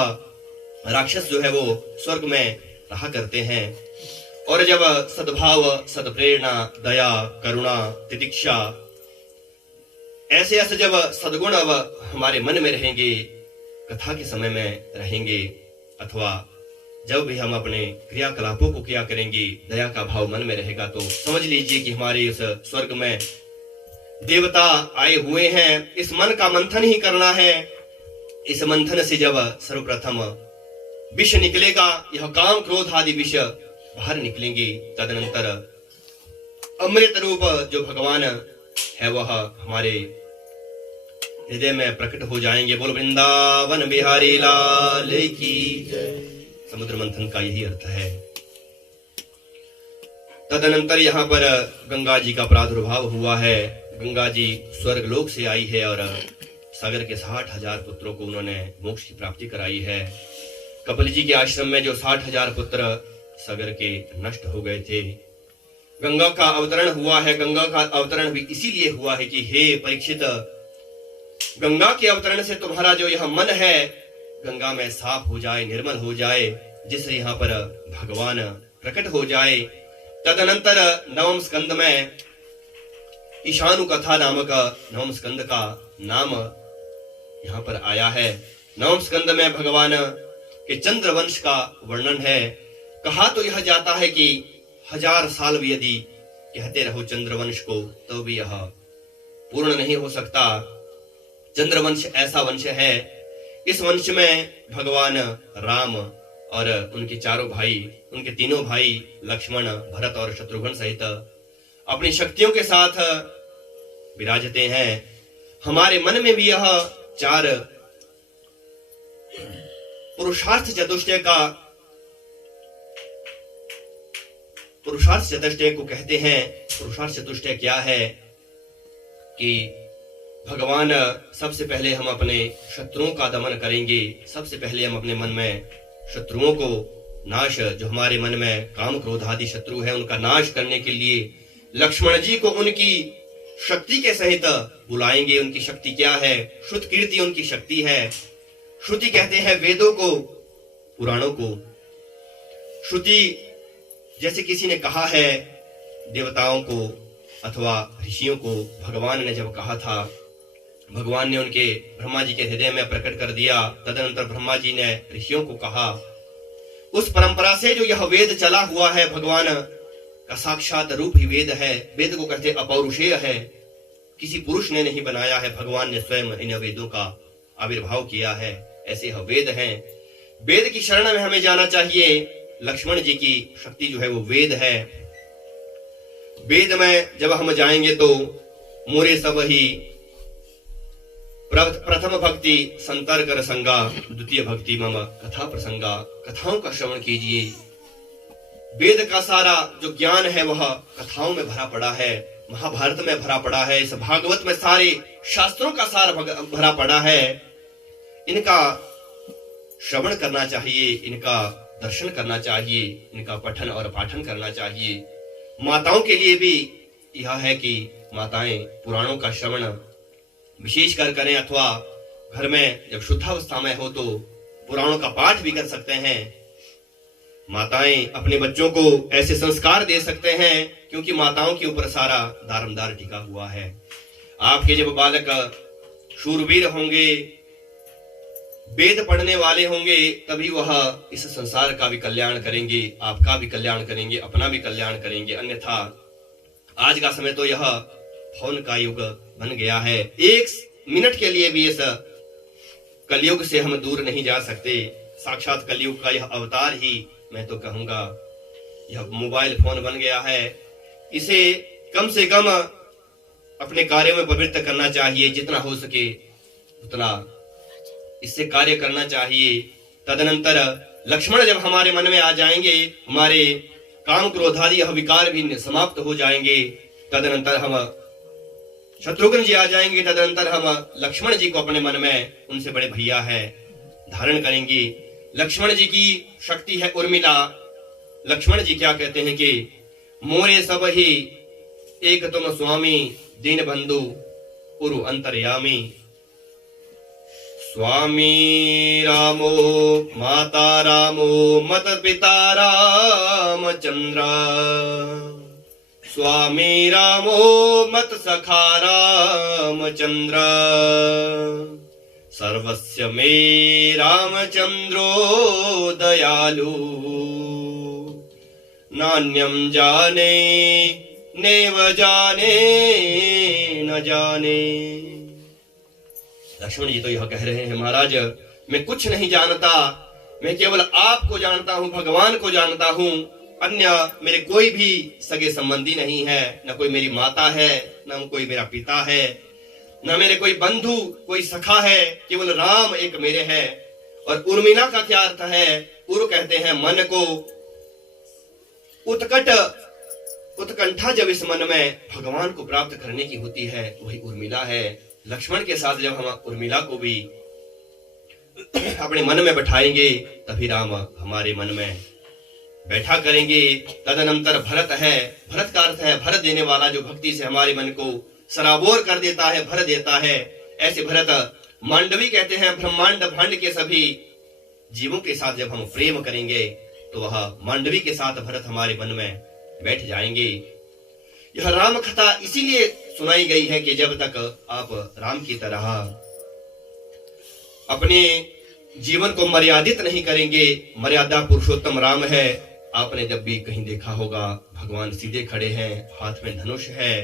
राक्षस जो है वो स्वर्ग में रहा करते हैं। और जब सद्भाव, सदप्रेरणा, दया, करुणा, तितिक्षा, ऐसे ऐसे जब सद्गुण अब हमारे मन में रहेंगे, कथा के समय में रहेंगे, अथवा जब भी हम अपने क्रियाकलापों को किया करेंगे, दया का भाव मन में रहेगा, तो समझ लीजिए कि हमारे इस स्वर्ग में देवता आए हुए हैं। इस मन का मंथन ही करना है। इस मंथन से जब सर्वप्रथम विष निकलेगा, यह काम, क्रोध आदि विष बाहर निकलेंगे, तदनंतर अमृत रूप जो भगवान है वह हमारे हृदय में प्रकट हो जाएंगे। बोल वृंदावन बिहारी लाल की जय। समुद्र मंथन का यही अर्थ है। तदनंतर यहाँ पर गंगा जी का प्रादुर्भाव हुआ है। गंगा जी स्वर्ग लोक से आई है और सागर के 60,000 पुत्रों को उन्होंने मोक्ष की प्राप्ति कराई है। कपिल जी के आश्रम में जो 60,000 पुत्र सागर के नष्ट हो गए थे, गंगा का अवतरण हुआ है। गंगा का अवतरण भी इसीलिए हुआ है कि हे परीक्षित, गंगा के अवतरण से तुम्हारा जो यह मन है गंगा में साफ हो जाए, निर्मल हो जाए, जिससे यहाँ पर भगवान प्रकट हो जाए। तदनंतर नवम स्कंद में ईशानु कथा नामक नवम स्कंद का नाम यहाँ पर आया है। नवम स्कंद में भगवान के चंद्रवंश का वर्णन है। कहा तो यह जाता है कि 1000 साल भी यदि कहते रहो चंद्रवंश को तो भी यह पूर्ण नहीं हो सकता। चंद्रवंश ऐसा वंश है, इस वंश में भगवान राम और उनके चारों भाई, उनके तीनों भाई लक्ष्मण, भरत और शत्रुघ्न सहित अपनी शक्तियों के साथ विराजते हैं। हमारे मन में भी यह 4 पुरुषार्थ चतुष्टय को कहते हैं। पुरुषार्थ चतुष्टय क्या है कि भगवान सबसे पहले हम अपने शत्रुओं का दमन करेंगे। सबसे पहले हम अपने मन में शत्रुओं को नाश, जो हमारे मन में काम, क्रोध आदि शत्रु है, उनका नाश करने के लिए लक्ष्मण जी को उनकी शक्ति के सहित बुलाएंगे। उनकी शक्ति क्या है? श्रुत कीर्ति उनकी शक्ति है। श्रुति कहते हैं वेदों को, पुराणों को। श्रुति जैसे किसी ने कहा है देवताओं को अथवा ऋषियों को, भगवान ने जब कहा था, भगवान ने उनके ब्रह्मा जी के हृदय में प्रकट कर दिया। तदनंतर ब्रह्मा जी ने ऋषियों को कहा। उस परंपरा से जो यह वेद चला हुआ है, भगवान का साक्षात रूप ही वेद है। वेद को कहते अपौरुषेय है, किसी पुरुष ने नहीं बनाया है, भगवान ने स्वयं इन वेदों का आविर्भाव किया है। ऐसे यह वेद हैं। वेद की शरण में हमें जाना चाहिए। लक्ष्मण जी की शक्ति जो है वो वेद है। वेद में जब हम जाएंगे तो मोरे सब ही प्रथम भक्ति संतर कर संगा, द्वितीय भक्ति मम कथा प्रसंगा। कथाओं का श्रवण कीजिए। वेद का सारा जो ज्ञान है वह कथाओं में भरा पड़ा है, महाभारत में भरा पड़ा है, इस भागवत में सारे शास्त्रों का सार भरा पड़ा है। इनका श्रवण करना चाहिए, इनका दर्शन करना चाहिए, इनका पठन और पाठन करना चाहिए। माताओं के लिए भी यह है कि माताएं पुराणों का श्रवण विशेष कर करें, अथवा घर में जब शुद्धावस्था में हो तो पुराणों का पाठ भी कर सकते हैं। माताएं अपने बच्चों को ऐसे संस्कार दे सकते हैं, क्योंकि माताओं के ऊपर सारा दारमदार टिका हुआ है। आपके जब बालक शूरवीर होंगे, वेद पढ़ने वाले होंगे, तभी वह इस संसार का भी कल्याण करेंगे, आपका भी कल्याण करेंगे, अपना भी कल्याण करेंगे। अन्यथा आज का समय तो यह फोन का युग बन गया है। 1 मिनट के लिए भी इस कलयुग से हम दूर नहीं जा सकते। साक्षात कलयुग का यह अवतार ही मैं तो कहूंगा यह मोबाइल फोन बन गया है। इसे कम से कम अपने कार्यों में प्रवृत्त करना चाहिए, जितना हो सके उतना इससे कार्य करना चाहिए। तदनंतर लक्ष्मण जब हमारे मन में आ जाएंगे, हमारे काम क्रोधादि यह विकार भी समाप्त हो जाएंगे। तदनंतर हम शत्रुघ्न जी आ जाएंगे, तदनंतर हम लक्ष्मण जी को अपने मन में उनसे बड़े भैया है धारण करेंगे। लक्ष्मण जी की शक्ति है उर्मिला। लक्ष्मण जी क्या कहते हैं कि मोरे सब ही एक तुम स्वामी, दीन बंधु उरु अंतर्यामी। स्वामी रामो माता रामो मत पिता रामचंद्र। स्वामी रामो मत सखा रामचंद्र। सर्वस्य मे रामचंद्रो दयालु। नान्यं जाने नैव जाने न जाने। लक्ष्मण जी तो यह कह रहे हैं, महाराज मैं कुछ नहीं जानता, मैं केवल आपको जानता हूं, भगवान को जानता हूं। अन्य मेरे कोई भी सगे संबंधी नहीं है, न कोई मेरी माता है, न कोई मेरा पिता है, न मेरे कोई बंधु, कोई सखा है, केवल राम एक मेरे है। और उर्मिला का क्या अर्थ है? उर कहते हैं मन को। उत्कंठा जब इस मन में भगवान को प्राप्त करने की होती है, वही उर्मिला है। लक्ष्मण के साथ जब हम उर्मिला को भी अपने मन में बैठाएंगे, तभी राम हमारे मन में बैठा करेंगे। तदनंतर भरत है। भरत का अर्थ है भर देने वाला, जो भक्ति से हमारे मन को सराबोर कर देता है, भर देता है। ऐसे भरत मांडवी कहते हैं, ब्रह्मांड भांड के सभी जीवों के साथ जब हम प्रेम करेंगे, तो वह मांडवी के साथ भरत हमारे मन में बैठ जाएंगे। यह राम कथा इसीलिए सुनाई गई है कि जब तक आप राम की तरह अपने जीवन को मर्यादित नहीं करेंगे, मर्यादा पुरुषोत्तम राम है। आपने जब भी कहीं देखा होगा, भगवान सीधे खड़े हैं, हाथ में धनुष है,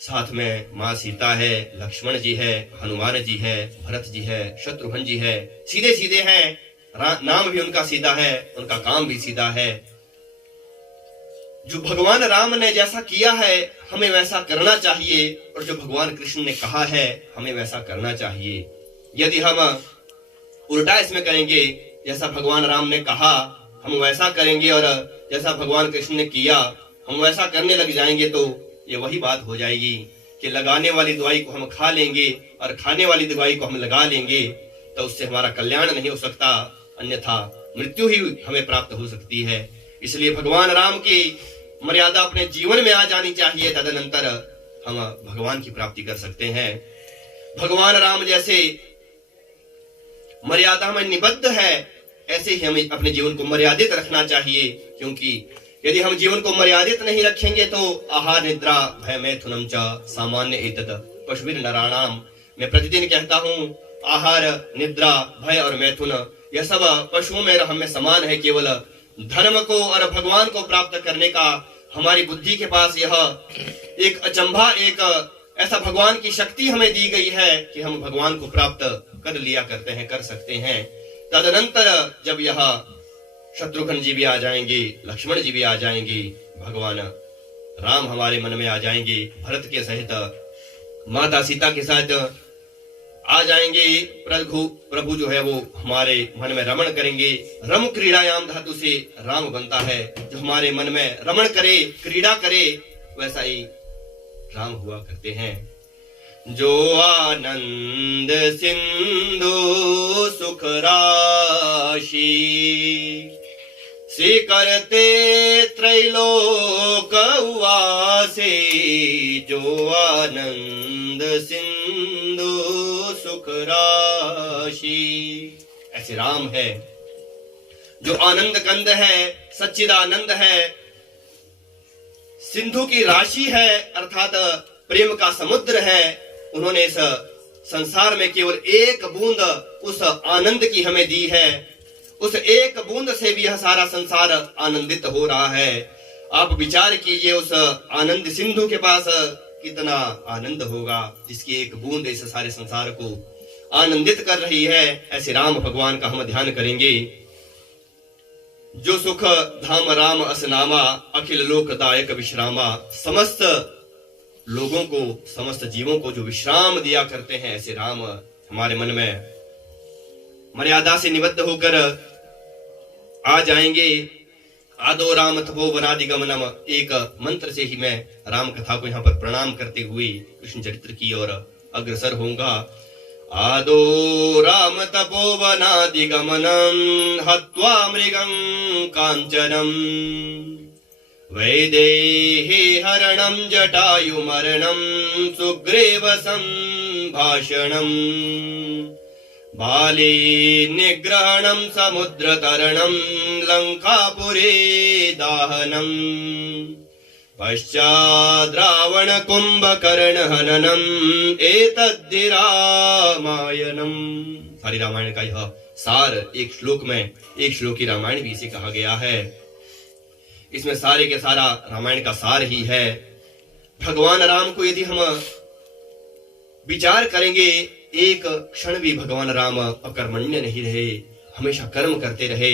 साथ में माँ सीता है, लक्ष्मण जी है, हनुमान जी है, भरत जी है, शत्रुघ्न जी है, सीधे सीधे हैं। नाम भी उनका सीधा है, उनका काम भी सीधा है। जो भगवान राम ने जैसा किया है, हमें वैसा करना चाहिए, और जो भगवान कृष्ण ने कहा है, हमें वैसा करना चाहिए। यदि हम उल्टा इसमें करेंगे, जैसा भगवान राम ने कहा हम वैसा करेंगे, और जैसा भगवान कृष्ण ने किया हम वैसा करने लग जाएंगे, तो ये वही बात हो जाएगी कि लगाने वाली दवाई को हम खा लेंगे और खाने वाली दवाई को हम लगा लेंगे, तो उससे हमारा कल्याण नहीं हो सकता, अन्यथा मृत्यु ही हमें प्राप्त हो सकती है। इसलिए भगवान राम की मर्यादा अपने जीवन में आ जानी चाहिए, तदनंतर हम भगवान की प्राप्ति कर सकते हैं। भगवान राम जैसे मर्यादा में निबद्ध है, ऐसे ही हमें अपने जीवन को मर्यादित रखना चाहिए, क्योंकि यदि हम जीवन को मर्यादित नहीं रखेंगे तो आहार निद्रा भय मैथुनम च सामान्य एतत् पशुभिर नराणाम। मैं प्रतिदिन कहता हूँ, आहार निद्रा भय और मैथुन यह सब पशुओं में हम में समान है। केवल धर्म को और भगवान को प्राप्त करने का हमारी बुद्धि के पास यह एक अचंभा, एक ऐसा भगवान की शक्ति हमें दी गई है कि हम भगवान को प्राप्त कर लिया करते हैं, कर सकते हैं। तदनंतर जब यह शत्रुघ्न जी भी आ जाएंगे, लक्ष्मण जी भी आ जाएंगे, भगवान राम हमारे मन में आ जाएंगे, भरत के सहित माता सीता के साथ आ जाएंगे। प्रभु जो है वो हमारे मन में रमण करेंगे। रम क्रीड़ायाम धातु से राम बनता है, जो हमारे मन में रमण करे, क्रीड़ा करे, वैसा ही राम हुआ करते हैं। जो आनंद सिंधु सुख राशि से करते त्रैलोक उवासे। जो आनंद सिंधु सुख राशि, ऐसे राम है जो आनंद कंद है, सच्चिदानंद है, सिंधु की राशि है, अर्थात प्रेम का समुद्र है। उन्होंने इस संसार में केवल एक बूंद उस आनंद की हमें दी है। उस एक बूंद से भी यह सारा संसार आनंदित हो रहा है। आप विचार कीजिए, उस आनंद सिंधु के पास कितना आनंद होगा, जिसकी एक बूंद इस सारे संसार को आनंदित कर रही है। ऐसे राम भगवान का हम ध्यान करेंगे। जो सुख धाम राम असनामा, अखिल लोकदायक विश्रामा। समस्त लोगों को, समस्त जीवों को जो विश्राम दिया करते हैं, ऐसे राम हमारे मन में मर्यादा से निबद्ध होकर आ जाएंगे। आदो राम तपोवनादिगमनम, एक मंत्र से ही मैं राम कथा को यहाँ पर प्रणाम करते हुए कृष्ण चरित्र की ओर अग्रसर होऊंगा। आदो राम तपोवनादिगमनम हत्वा मृगं कांचनम वैदेही हरणं जटायुमरणं सुग्रीव संभाषणं बाली निग्रहणं समुद्रतरणं लंकापुरे दाहनम् पश्चाद् रावण कुंभकर्ण हननम् एतद्धि रामायणम्। सारी रामायण का यह सार एक श्लोक में, एक श्लोकी रामायण भी इसे कहा गया है। इसमें सारे के सारा रामायण का सार ही है। भगवान राम को यदि हम विचार करेंगे, एक क्षण भी भगवान राम अकर्मण्य नहीं रहे, हमेशा कर्म करते रहे।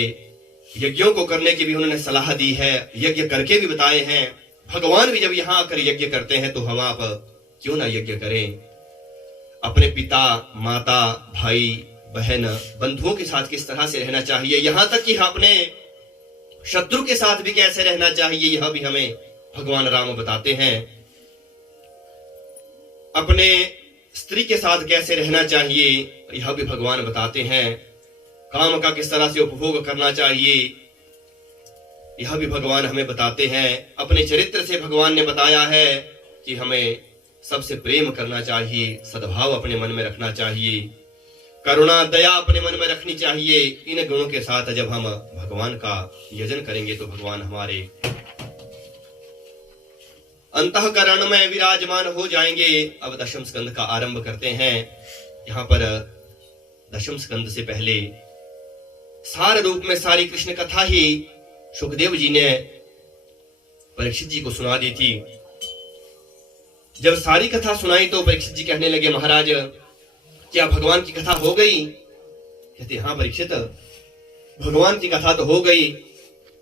यज्ञों को करने की भी उन्होंने सलाह दी है, यज्ञ करके भी बताए हैं। भगवान भी जब यहाँ आकर यज्ञ करते हैं तो हम आप क्यों ना यज्ञ करें। अपने पिता, माता, भाई, बहन, बंधुओं के साथ किस तरह से रहना चाहिए, यहाँ तक कि अपने शत्रु के साथ भी कैसे रहना चाहिए, यह भी हमें भगवान राम बताते हैं। अपने स्त्री के साथ कैसे रहना चाहिए, यह भी भगवान बताते हैं। काम का किस तरह से उपभोग करना चाहिए, यह भी भगवान हमें बताते हैं। अपने चरित्र से भगवान ने बताया है कि हमें सबसे प्रेम करना चाहिए, सद्भाव अपने मन में रखना चाहिए, करुणा, दया अपने मन में रखनी चाहिए। इन गुणों के साथ जब हम भगवान का यजन करेंगे तो भगवान हमारे अंतःकरण में विराजमान हो जाएंगे। अब दशम स्कंद का आरंभ करते हैं। यहाँ पर दशम स्कंद से पहले सार रूप में सारी कृष्ण कथा ही सुखदेव जी ने परीक्षित जी को सुना दी थी। जब सारी कथा सुनाई तो परीक्षित जी कहने लगे, महाराज क्या भगवान की कथा हो गई? कहते, हाँ परीक्षित, भगवान की कथा तो हो गई,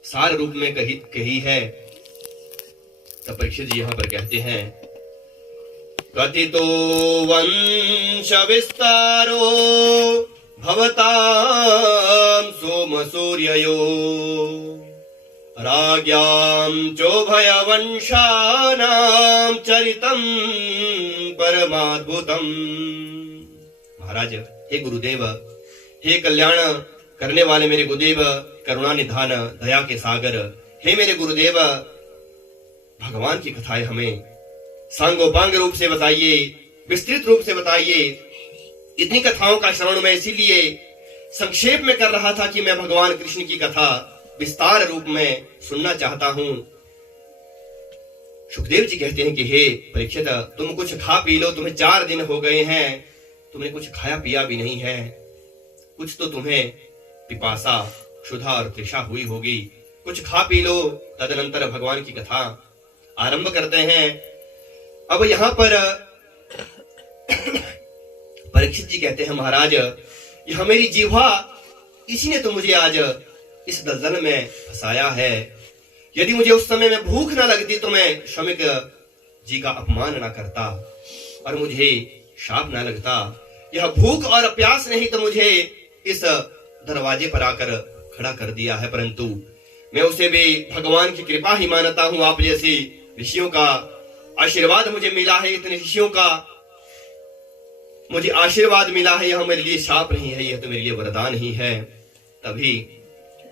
सार रूप में कही है। तब परीक्षित जी यहाँ पर कहते हैं, कथितो वंश विस्तारो भवतां सोम सूर्ययो राज्ञां चोभय वंशानां चरितं परमाद्भुतम्। महाराज, हे गुरुदेव, हे कल्याण करने वाले मेरे गुरुदेव, करुणा निधान, दया के सागर, हे मेरे गुरुदेव, भगवान की कथाएं हमें सांगोपांग रूप से बताइए, विस्तृत रूप से बताइए। इतनी कथाओं का श्रवण मैं इसीलिए संक्षेप में कर रहा था कि मैं भगवान कृष्ण की कथा विस्तार रूप में सुनना चाहता हूं। सुखदेव जी कहते हैं कि हे परीक्षित, तुम कुछ खा पी लो, तुम्हें 4 दिन हो गए हैं, तुमने कुछ खाया पिया भी नहीं है, कुछ तो तुम्हें पिपासा, क्षुधा और तृषा हुई होगी, कुछ खा पी लो। तदनंतर भगवान की कथा आरंभ करते हैं। अब यहां पर परीक्षित जी कहते हैं, महाराज यह मेरी जीवा, इसी ने तो मुझे आज इस दलदल में फंसाया है। यदि मुझे उस समय में भूख ना लगती तो मैं श्रमिक जी का अपमान ना करता और मुझे शाप ना लगता। यह भूख और प्यास नहीं तो मुझे इस दरवाजे पर आकर खड़ा कर दिया है, परंतु मैं उसे भी भगवान की कृपा ही मानता हूं। आप जैसे ऋषियों का आशीर्वाद मुझे मिला है, इतने ऋषियों का मुझे आशीर्वाद मिला है, यह मेरे लिए शाप नहीं है, यह तो मेरे लिए वरदान ही है। तभी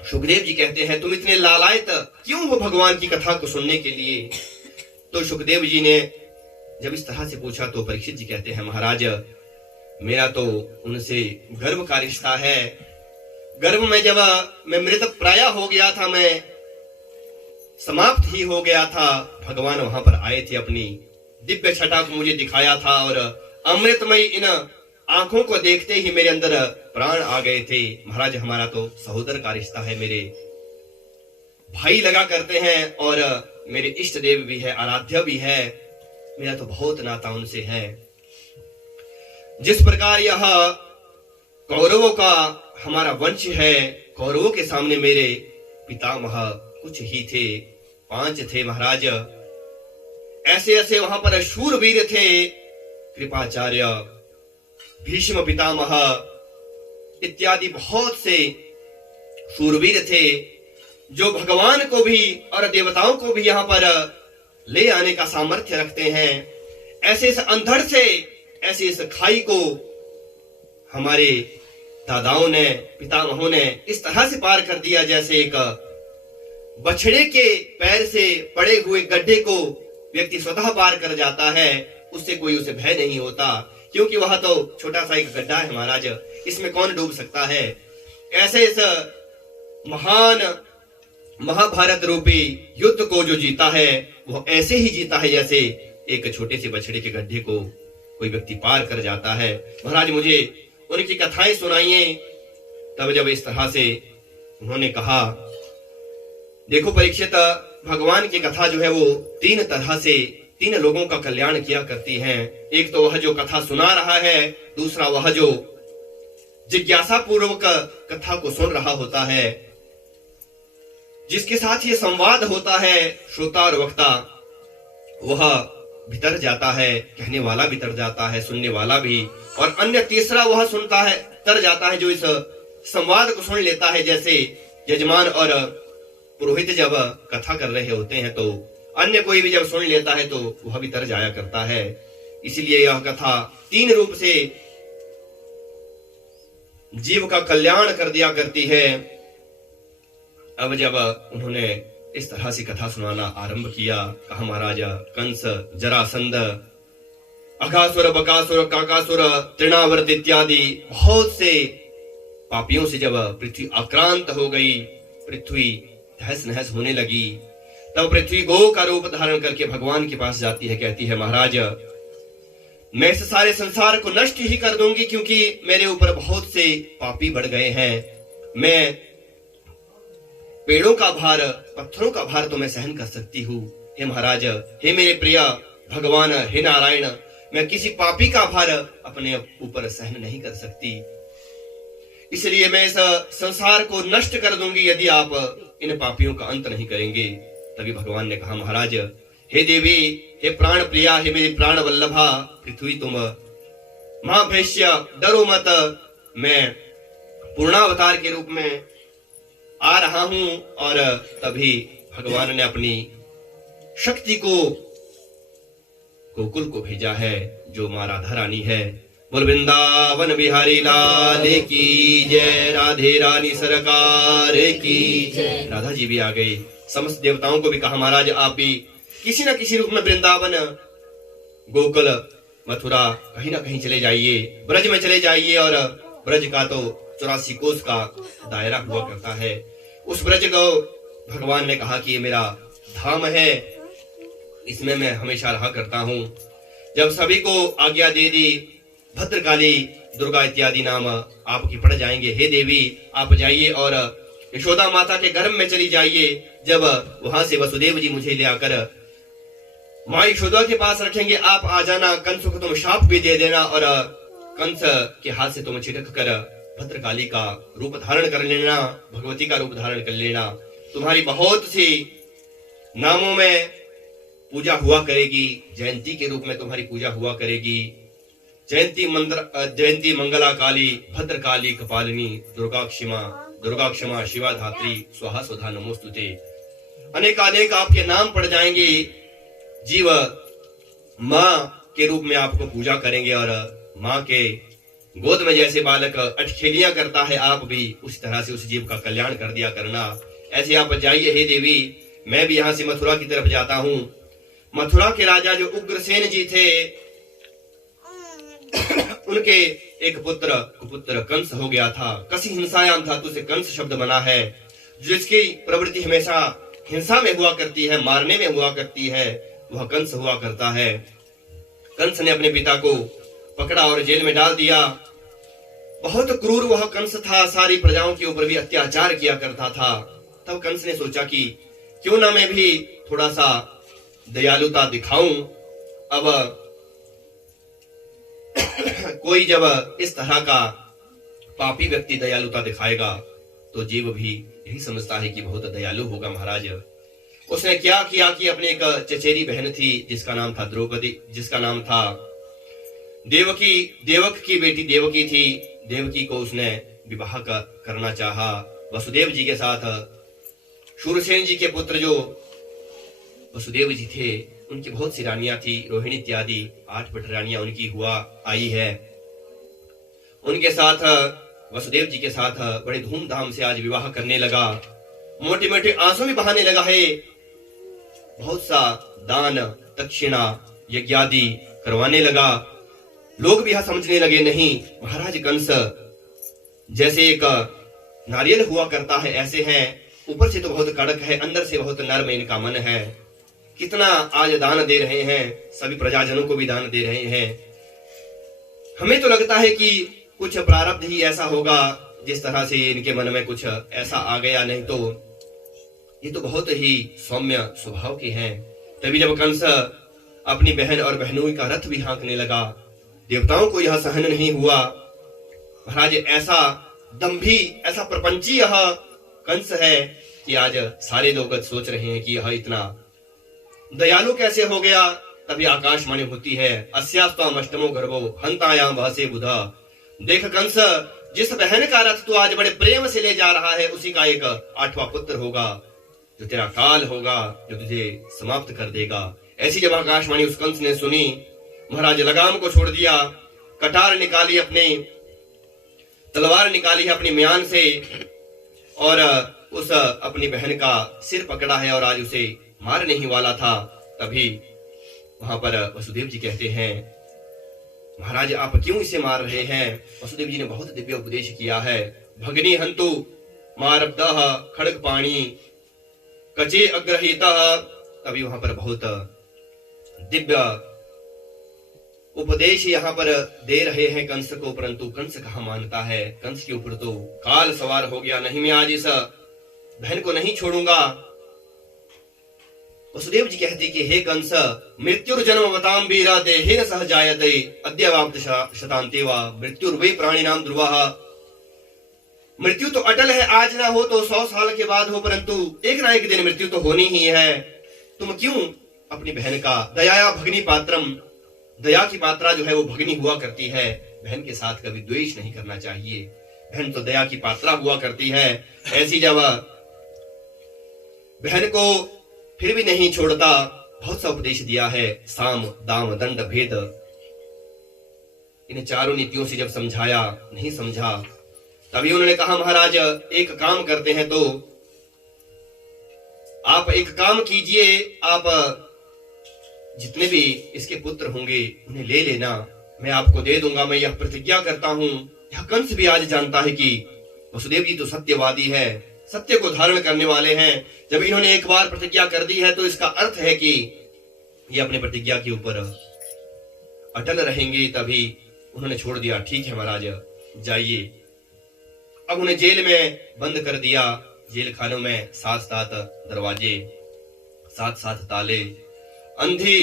सुखदेव जी कहते हैं, तुम इतने लालायत क्यों हो भगवान की कथा को सुनने के लिए? तो सुखदेव जी ने जब इस तरह से पूछा तो परीक्षित जी कहते हैं, महाराज मेरा तो उनसे गर्व का रिश्ता है। गर्भ में जब मैं मृत प्राय हो गया था, मैं समाप्त ही हो गया था, भगवान वहां पर आए थे, अपनी दिव्य छटा को मुझे दिखाया था और अमृतमयी इन आंखों को देखते ही मेरे अंदर प्राण आ गए थे। महाराज हमारा तो सहोदर का रिश्ता है, मेरे भाई लगा करते हैं और मेरे इष्ट देव भी है, आराध्य भी है, मेरा तो बहुत नाता उनसे है। जिस प्रकार यह कौरवों का हमारा वंश है, कौरवों के सामने मेरे पितामह कुछ ही थे, 5 थे महाराज। ऐसे ऐसे वहां पर शूरवीर थे, कृपाचार्य, भीष्म पितामह इत्यादि बहुत से शूरवीर थे, जो भगवान को भी और देवताओं को भी यहाँ पर ले आने का सामर्थ्य रखते हैं, ऐसे इस अंधड़ से, ऐसे इस खाई को हमारे दादाओं ने, पितामहों ने इस तरह से पार कर दिया जैसे एक बछड़े के पैर से पड़े हुए गड्ढे को व्यक्ति स्वतः पार कर जाता है, उससे कोई उसे भय नहीं होता, क्योंकि वह तो छोटा सा एक गड्ढा है महाराज, इसमें कौन डूब सकता है। ऐसे इस महान महाभारत रूपी युद्ध को जो जीता है वो ऐसे ही जीता है जैसे एक छोटे से बछड़े के गड्ढे को कोई व्यक्ति पार कर जाता है। महाराज मुझे उनकी कथाएं सुनाइए। तब जब इस तरह से उन्होंने कहा, देखो परीक्षित, भगवान की कथा जो है वो तीन तरह से तीन लोगों का कल्याण किया करती है। एक तो वह जो कथा सुना रहा है, दूसरा वह जो जिज्ञासा पूर्वक कथा को सुन रहा होता है, जिसके साथ ये संवाद होता है श्रोता और वक्ता, वह भीतर जाता है, कहने वाला भीतर जाता है, सुनने वाला भी, और अन्य तीसरा वह सुनता है, तर जाता है जो इस संवाद को सुन लेता है। जैसे यजमान और पुरोहित जब कथा कर रहे होते हैं तो अन्य कोई भी जब सुन लेता है तो वह भी तर जाया करता है। इसलिए यह कथा तीन रूप से जीव का कल्याण कर दिया करती है। अब जब उन्होंने इस तरह से कथा सुनाना आरंभ किया, कहा महाराज कंस, जरासंध, अघासुर, बकासुर, काकासुर, तृणावर्त इत्यादि बहुत से पापियों से जब पृथ्वी आक्रांत हो गई, पृथ्वी तहस नहस होने लगी, तब पृथ्वी गो का रूप धारण करके भगवान के पास जाती है, कहती है महाराज मैं इस सारे संसार को नष्ट ही कर दूंगी, क्योंकि मेरे ऊपर बहुत से पापी बढ़ गए हैं। मैं पेड़ों का भार, पत्थरों का भार तो मैं सहन कर सकती हूँ, हे महाराज, हे मेरे प्रिय भगवान, हे नारायण, मैं किसी पापी का भार अपने ऊपर सहन नहीं कर सकती, इसलिए मैं इस संसार को नष्ट कर दूंगी यदि आप इन पापियों का अंत नहीं करेंगे। तभी भगवान ने कहा महाराज, हे देवी, हे प्राण प्रिया, हे मेरी प्राण वल्लभा पृथ्वी, तुम महाभैष्य डरो मत, मैं पूर्णावतार के रूप में आ रहा हूं। और तभी भगवान ने अपनी शक्ति को गोकुल को भेजा है, जो मां राधा रानी है। बोल वृंदावन बिहारी लाल की जय, राधे रानी सरकार की जय। राधा जी भी आ गए, समस्त देवताओं को भी कहा महाराज आप भी किसी न किसी रूप में वृंदावन, गोकुल, मथुरा कहीं ना कहीं चले जाइए, ब्रज में चले जाइए। और ब्रज का तो 84 कोस का दायरा हुआ करता है। उस ब्रज को भगवान ने कहा कि ये मेरा धाम है, इसमें मैं हमेशा रहा करता हूँ। जब सभी को आज्ञा दे दी, भद्रकाली, दुर्गा इत्यादि नाम आपकी पड़ जाएंगे, हे देवी आप जाइए और यशोदा माता के गर्भ में चली जाइए। जब वहां से वसुदेव जी मुझे ले आकर माँ यशोदा के पास रखेंगे, आप आ जाना, कंस को तुम शाप भी दे देना और कंस के हाथ से तुम छिटक कर भद्रकाली का रूप धारण कर लेना, भगवती का रूप धारण कर लेना। तुम्हारी बहुत सी नामों में पूजा हुआ करेगी, जयंती के रूप में तुम्हारी पूजा हुआ करेगी। जयंती मंगला काली, भद्रकाली, कपालिनी, दुर्गा क्षमा, शिवा धात्री, स्वाहा स्वधा नमोस्तुते। अनेकानेक आपके नाम पड़ जाएंगे। जीव माँ के रूप में आपको पूजा करेंगे और माँ के गोद में जैसे बालक अटखेलियां करता है, आप भी उसी तरह से उस जीव का कल्याण कर दिया करना। ऐसे आप जाइए हे देवी, मैं भी यहाँ से मथुरा की तरफ जाता हूँ। मथुरा के राजा जो उग्रसेन जी थे, उनके एक पुत्र कुपुत्र कंस हो गया था। कसी हिंसायाम धातु से कंस शब्द बना है, जिसकी प्रवृत्ति हमेशा हिंसा में हुआ करती है, मारने में हुआ करती है, वह कंस हुआ करता है। कंस ने अपने पिता को पकड़ा और जेल में डाल दिया। बहुत क्रूर वह कंस था, सारी प्रजाओं के ऊपर भी अत्याचार किया करता था। तब कंस ने सोचा कि क्यों ना मैं भी थोड़ा सा दयालुता दिखाऊं। अब कोई जब इस तरह का पापी व्यक्ति दयालुता दिखाएगा तो जीव भी यही समझता है कि बहुत दयालु होगा महाराज। उसने क्या किया कि अपने एक चचेरी बहन थी जिसका नाम था द्रौपदी, जिसका नाम था देवकी, देवक की बेटी देवकी थी। देवकी को उसने विवाह करना चाहा, वसुदेव जी के साथ शूरसेन जी के पुत्र जो वसुदेव जी थे, उनकी बहुत सी रानियां थी, रोहिणी इत्यादि 8 रानियां उनकी हुआ आई है। उनके साथ वसुदेव जी के साथ बड़े धूमधाम से आज विवाह करने लगा, मोटे मोटे आंसू भी बहाने लगा है, बहुत सा दान दक्षिणा यज्ञादि करवाने लगा। लोग भी यह समझने लगे नहीं, महाराज कंस जैसे एक नारियल हुआ करता है ऐसे हैं, ऊपर से तो बहुत कड़क है, अंदर से बहुत नर्म इनका मन है। कितना आज दान दे रहे हैं, सभी प्रजाजनों को भी दान दे रहे हैं। हमें तो लगता है कि कुछ प्रारब्ध ही ऐसा होगा जिस तरह से इनके मन में कुछ ऐसा आ गया, नहीं तो ये तो बहुत ही सौम्य स्वभाव के हैं। तभी जब कंस अपनी बहन और बहनों का रथ भी हाँकने लगा, देवताओं को यह सहन नहीं हुआ। महाराज ऐसा दंभी, ऐसा प्रपंची यह कंस है कि आज सारे लोग सोच रहे हैं कि यह इतना दयालु कैसे हो गया। तभी आकाशवाणी होती है, अस्यास्त्वाम अष्टमो गर्भो हंतायाम वहसे बुधा। देख कंस, जिस बहन का रथ तू आज बड़े प्रेम से ले जा रहा है, उसी का एक 8वां पुत्र होगा जो तेरा काल होगा, जो तुझे समाप्त कर देगा। ऐसी जब आकाशवाणी उस कंस ने सुनी, महाराज लगाम को छोड़ दिया, कटार निकाली, अपने तलवार निकाली है अपनी म्यान से, और उस अपनी बहन का सिर पकड़ा है और आज उसे मारने ही वाला था। तभी वहां पर वसुदेव जी कहते हैं, महाराज आप क्यों इसे मार रहे हैं? वसुदेव जी ने बहुत दिव्य उपदेश किया है। भगनी हंतु मारब्दः खड़ग पाणी कचे अग्रहीतः। तभी वहां पर बहुत दिव्य उपदेश यहाँ पर दे रहे हैं कंस को, परंतु कंस कहाँ मानता है। कंस के ऊपर तो काल सवार हो गया, नहीं मैं आज इस बहन को नहीं छोड़ूंगा। वसुदेव जी कहते कि हे कंस, मृत्युर्जन्म बताम वीरा देहेन सह जायते अद्यवाप्त शतान्ते वा मृत्युर्वे प्राणिनाम ध्रुवः। मृत्यु तो अटल है, आज ना हो तो 100 साल के बाद हो, परंतु एक ना एक दिन मृत्यु तो होनी ही है। तुम क्यों अपनी बहन का दयाया भगनी पात्रम, दया की पात्रा जो है वो भगनी हुआ करती है, बहन के साथ कभी द्वेष नहीं करना चाहिए। बहन तो दया की पात्रा हुआ करती है। ऐसी जब बहन को फिर भी नहीं छोड़ता, बहुत सा उपदेश दिया है, साम दाम दंड भेद, इन चारों नीतियों से जब समझाया, नहीं समझा। तभी उन्होंने कहा, महाराज एक काम करते हैं, तो आप एक काम कीजिए, आप जितने भी इसके पुत्र होंगे उन्हें ले लेना, मैं आपको दे दूंगा। मैं यह प्रतिज्ञा करता हूं। यह कंस भी आज जानता है कि वसुदेव जी तो सत्यवादी है, सत्य को धारण करने वाले हैं। जब इन्होंने एक बार प्रतिज्ञा कर दी है तो इसका अर्थ है कि ये अपने प्रतिज्ञा के ऊपर अटल रहेंगे। तभी उन्होंने छोड़ दिया, ठीक है महाराज जाइए। अब उन्हें जेल में बंद कर दिया। जेल खानों में 7-7 दरवाजे, 7-7 ताले, अंधी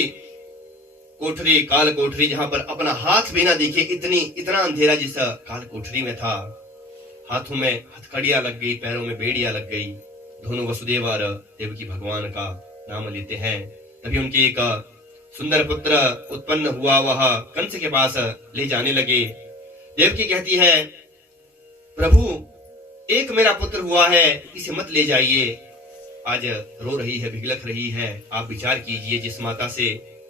कोठरी, काल कोठरी, जहां पर अपना हाथ भी ना दिखे, इतना अंधेरा जिस काल कोठरी में था। हाथों में हथकड़ियां लग गई, पैरों में बेड़ियां लग गई। दोनों वसुदेव और देवकी भगवान का नाम लेते हैं। तभी उनके एक सुंदर पुत्र उत्पन्न हुआ, वह कंस के पास ले जाने लगे। देवकी कहती है, प्रभु एक मेरा पुत्र हुआ है, इसे मत ले जाइए, आज रो रही है, भिगलक रही है। आप विचार कीजिए, जिस माता से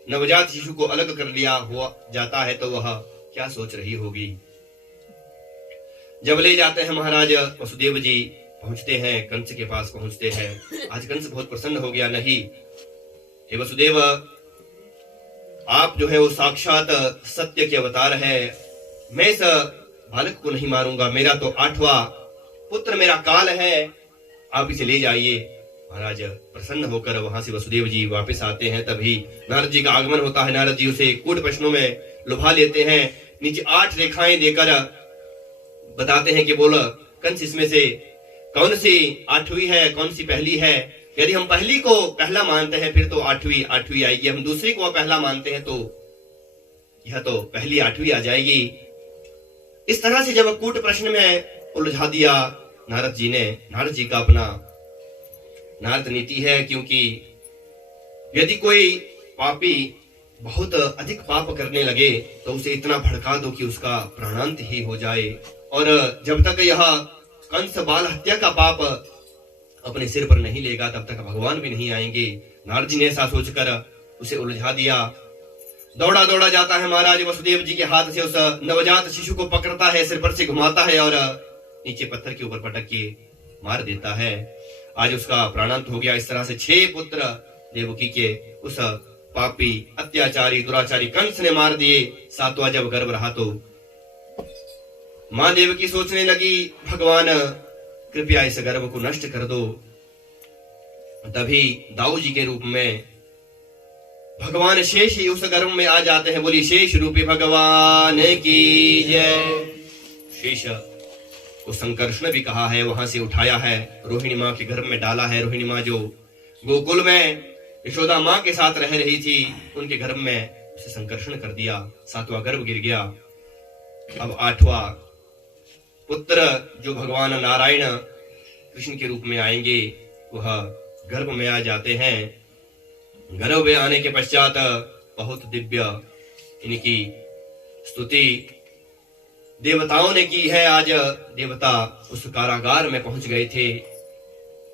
नवजात शिशु को अलग कर लिया हुआ जाता है तो वह क्या सोच रही होगी। जब ले जाते हैं महाराज, वसुदेव जी पहुंचते हैं, कंस के पास पहुंचते हैं। आज कंस बहुत प्रसन्न हो गया, नहीं हे वसुदेव, आप जो है वो साक्षात सत्य के अवतार है। मैं इस बालक को नहीं मारूंगा, मेरा तो 8वां पुत्र मेरा काल है, आप इसे ले जाइए। महाराज प्रसन्न होकर वहां से वसुदेव जी वापस आते हैं। तभी नारद जी का आगमन होता है। नारद जी उसे कूट प्रश्नों में लुभा लेते हैं। नीचे 8 रेखाएं देकर बताते हैं कि बोल कंस, इसमें से कौन सी 8वीं है, कौन सी पहली है। यदि हम पहली को पहला मानते हैं फिर तो 8वीं आएगी, हम दूसरी को पहला मानते हैं तो यह तो पहली 8वीं आ जाएगी। इस तरह से जब कूट प्रश्न में उलझा दिया नारद जी ने, नारद जी का अपना नारद नीति है, क्योंकि यदि कोई पापी बहुत अधिक पाप करने लगे तो उसे इतना भड़का दो कि उसका प्राणांत ही हो जाए। और जब तक यह कंस बाल हत्या का पाप अपने सिर पर नहीं लेगा तब तक भगवान भी नहीं आएंगे। नारद जी ने ऐसा सोचकर उसे उलझा दिया। दौड़ा दौड़ा जाता है महाराज वसुदेव जी के हाथ से उस नवजात शिशु को पकड़ता है, सिर पर से घुमाता है और नीचे पत्थर के ऊपर पटक के मार देता है। आज उसका प्राणांत हो गया। इस तरह से 6 पुत्र देवकी के उस पापी अत्याचारी दुराचारी कंस ने मार दिए। 7वां जब गर्भ रहा तो मां देवकी सोचने लगी, भगवान कृपया इस गर्भ को नष्ट कर दो। तभी दाऊ जी के रूप में भगवान शेष ही उस गर्भ में आ जाते हैं। बोली शेष रूपी भगवान की जय। शेष को संकर्षण भी कहा है, वहां से उठाया है, रोहिणी माँ के गर्भ में डाला है। रोहिणी माँ जो गोकुल में यशोदा माँ के साथ रह रही थी, उनके गर्भ में उसे संकर्षण कर दिया। 7वां गर्भ गिर गया। अब 8वां पुत्र जो भगवान नारायण कृष्ण के रूप में आएंगे, वह गर्भ में आ जाते हैं। गर्भ में आने के पश्चात बहुत दिव्य इनकी स्तुति देवताओं ने की है। आज देवता उस कारागार में पहुंच गए थे।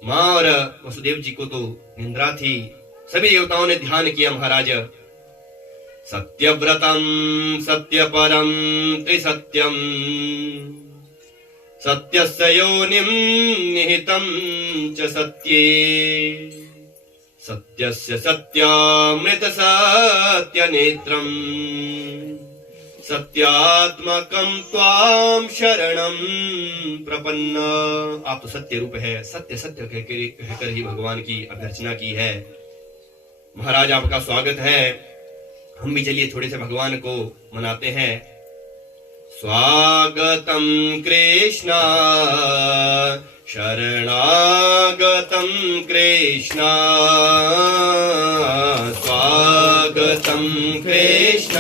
मां और वसुदेव जी को तो निंद्रा थी। सभी देवताओं ने ध्यान किया। महाराज सत्यव्रतम सत्यपरम त्रिसत्यम सत्यस्य योनिम निहितं च सत्ये सत्यस्य सत्यामृत सत्यनेत्रम सत्यात्मकं त्वां शरणं प्रपन्न। आप तो सत्य रूप है, सत्य सत्य कहकर ही भगवान की अभ्यर्चना की है। महाराज आपका स्वागत है। हम भी चलिए थोड़े से भगवान को मनाते हैं। स्वागतम कृष्ण शरणागतम कृष्ण स्वागतम कृष्ण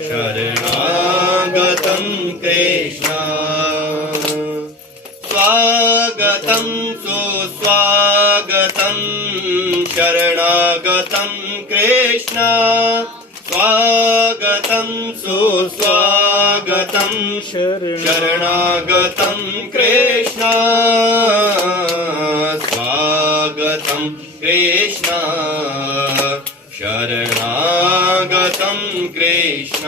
शरणागतम कृष्ण स्वागतम सुस्वागतम शरणागतम कृष्ण स्वागतम सुस्वागतम शरणागतम कृष्ण स्वागतम कृष्ण शरणागतम कृष्ण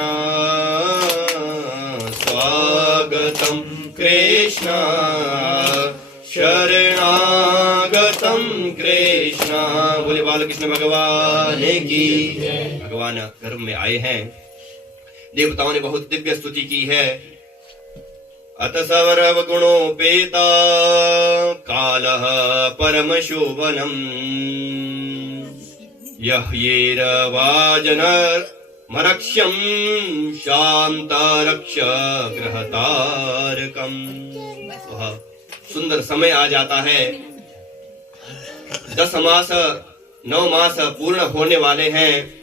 स्वागतम कृष्ण शरणागतम कृष्ण। बोले बालकृष्ण भगवान की। भगवान गर्भ में आए हैं। देवताओं ने बहुत दिव्य स्तुति की है। अत सवरव गुणोपेता कालः परम शोभनम यह येरवाजनर मरक्ष्यम शांतारक्ष ग्रहतारकम। वह सुंदर समय आ जाता है। 10 मास 9 मास पूर्ण होने वाले हैं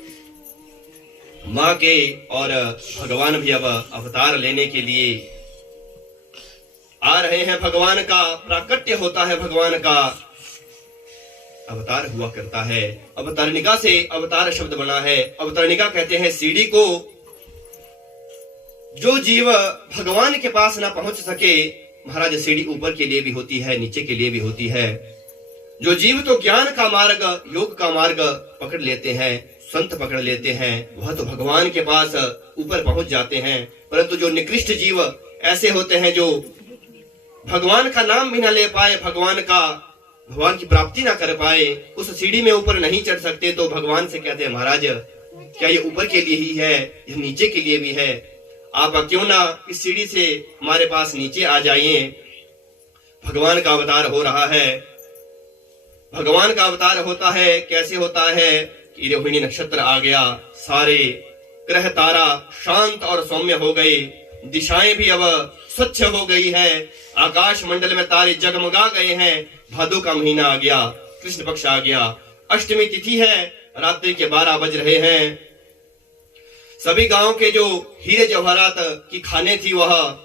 माँ के, और भगवान भी अब अवतार लेने के लिए आ रहे हैं। भगवान का प्राकट्य होता है, भगवान का अवतार हुआ करता है। अवतरणिका से अवतार शब्द बना है। अवतरणिका कहते हैं सीढ़ी को। जो जीव भगवान के पास ना पहुंच सके, महाराज सीढ़ी ऊपर के लिए भी होती है, नीचे के लिए भी होती है। जो जीव तो ज्ञान का मार्ग, योग का मार्ग पकड़ लेते हैं, संत पकड़ लेते हैं, वह तो भगवान के पास ऊपर पहुंच जाते हैं। परंतु जो निकृष्ट जीव ऐसे होते हैं जो भगवान का नाम भी ना ले पाए, भगवान की प्राप्ति ना कर पाए, उस सीढ़ी में ऊपर नहीं चढ़ सकते, तो भगवान से कहते हैं महाराज क्या ये ऊपर के लिए ही है, ये नीचे के लिए भी है। आप क्यों ना इस सीढ़ी से हमारे पास नीचे आ जाइए। भगवान का अवतार हो रहा है। भगवान का अवतार होता है, कैसे होता है कि रोहिणी नक्षत्र आ गया, सारे ग्रह तारा शांत और सौम्य हो गए, दिशाएं भी अब स्वच्छ हो गई है, आकाश मंडल में तारे जगमगा गए हैं। भादो का महीना आ गया, कृष्ण पक्ष आ गया, अष्टमी तिथि है, रात्रि के 12 बज रहे हैं। सभी गांव के जो हीरे जवाहरात की खाने थी वह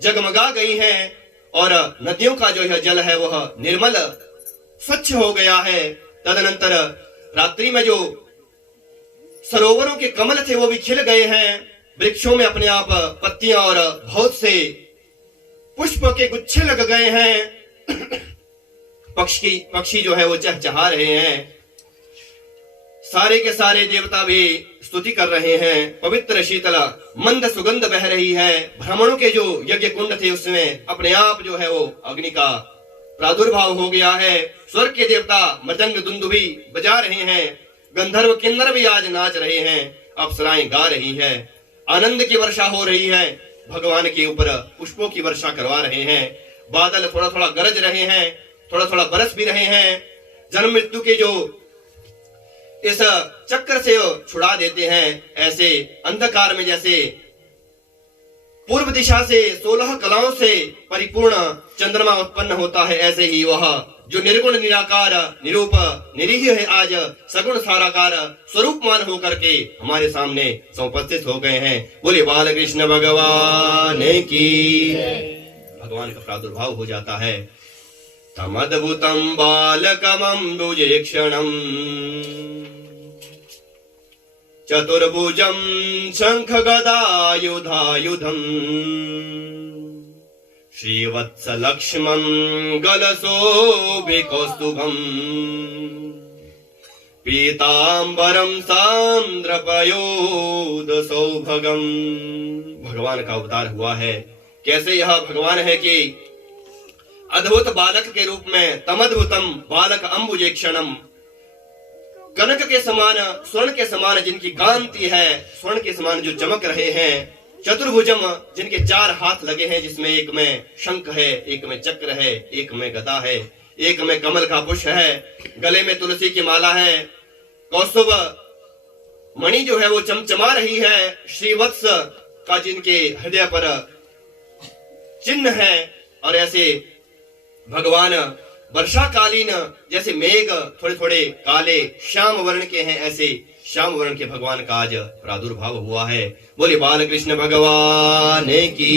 जगमगा गई हैं, और नदियों का जो यह जल है वह निर्मल स्वच्छ हो गया है। तदनंतर रात्रि में जो सरोवरों के कमल थे वो भी खिल गए हैं। वृक्षों में अपने आप पत्तियां और बहुत से पुष्प के गुच्छे लग गए हैं। पक्षी जो है वो चहचहा रहे हैं। सारे के सारे देवता भी स्तुति कर रहे हैं। पवित्र शीतल मंद सुगंध बह रही है। ब्राह्मणों के जो यज्ञ कुंड थे उसमें अपने आप जो है वो अग्नि का प्रादुर्भाव हो गया है। स्वर्ग के देवता मृदंग दुंदुभी बजा रहे हैं। गंधर्व किन्नर भी आज नाच रहे हैं। अप्सराएं गा रही है। आनंद की वर्षा हो रही है। भगवान के ऊपर पुष्पों की वर्षा करवा रहे हैं। बादल थोड़ा थोड़ा गरज रहे हैं, थोड़ा थोड़ा बरस भी रहे हैं। जन्म मृत्यु के जो इस चक्र से छुड़ा देते हैं, ऐसे अंधकार में जैसे पूर्व दिशा से 16 कलाओं से परिपूर्ण चंद्रमा उत्पन्न होता है, ऐसे ही वह जो निर्गुण निराकार निरूप निरीह है आज सगुण साराकार स्वरूपमान होकर के हमारे सामने समुपस्थित हो गए हैं। बोले बाल कृष्ण भगवान की। भगवान का प्रादुर्भाव हो जाता है। तमद्भुतम बालकमम्बुजेक्षणम् चतुर्भुजं शंख गदायुधायुधम् श्रीवत्सलक्ष्मं गलशोभिकौस्तुभम् पीतांबरम सांद्रपयोदसौभगम्। भगवान का अवतार हुआ है। कैसे यह भगवान है कि अद्भुत बालक के रूप में तमद्भुतम बालक अंबुजेक्षणम, कनक के समान स्वर्ण के समान जिनकी कांति है, स्वर्ण के समान जो चमक रहे हैं। चतुर्भुजम जिनके 4 हाथ लगे हैं, जिसमें एक में शंख है, एक में चक्र है, एक में गदा है, एक में कमल का पुष्प है, गले में तुलसी की माला है। कौस्तुभ मणि जो है वो चमचमा रही है। श्रीवत्स का जिनके हृदय पर चिन्ह है। और ऐसे भगवान वर्षाकालीन जैसे मेघ थोड़े थोड़े काले श्याम वर्ण के हैं, ऐसे श्याम वर्ण के भगवान का आज प्रादुर्भाव हुआ है। बोले बाल कृष्ण भगवान की,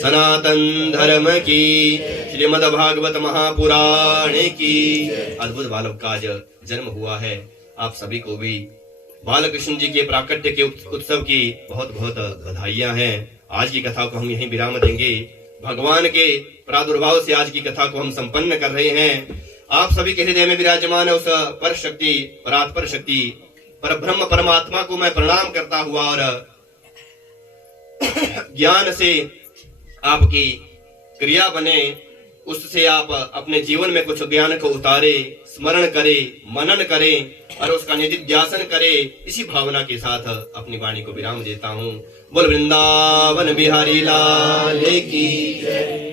सनातन धर्म की, श्रीमद् भागवत महापुराण की। अद्भुत बालक का आज जन्म हुआ है। आप सभी को भी बाल कृष्ण जी के प्राकट्य के उत्सव की बहुत बहुत बधाइयां हैं। आज की कथा को हम यहीं विराम देंगे। भगवान के प्रादुर्भाव से आज की कथा को हम संपन्न कर रहे हैं। आप सभी के हृदय में विराजमान उस पर शक्ति, परात्पर शक्ति, पर ब्रह्म परमात्मा को मैं प्रणाम करता हुआ और ज्ञान से आपकी क्रिया बने, उससे आप अपने जीवन में कुछ ज्ञान को उतारे, स्मरण करें, मनन करें और उसका निधिध्यासन करें। इसी भावना के साथ अपनी वाणी को विराम देता हूँ। बोल वृंदावन बिहारी लाल की जय।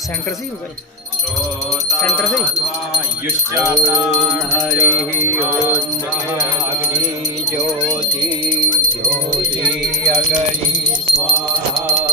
सेंटर से ही होगा, सेंटर से हरि ओम अग्नि ज्योति ज्योति अग्नि स्वाहा।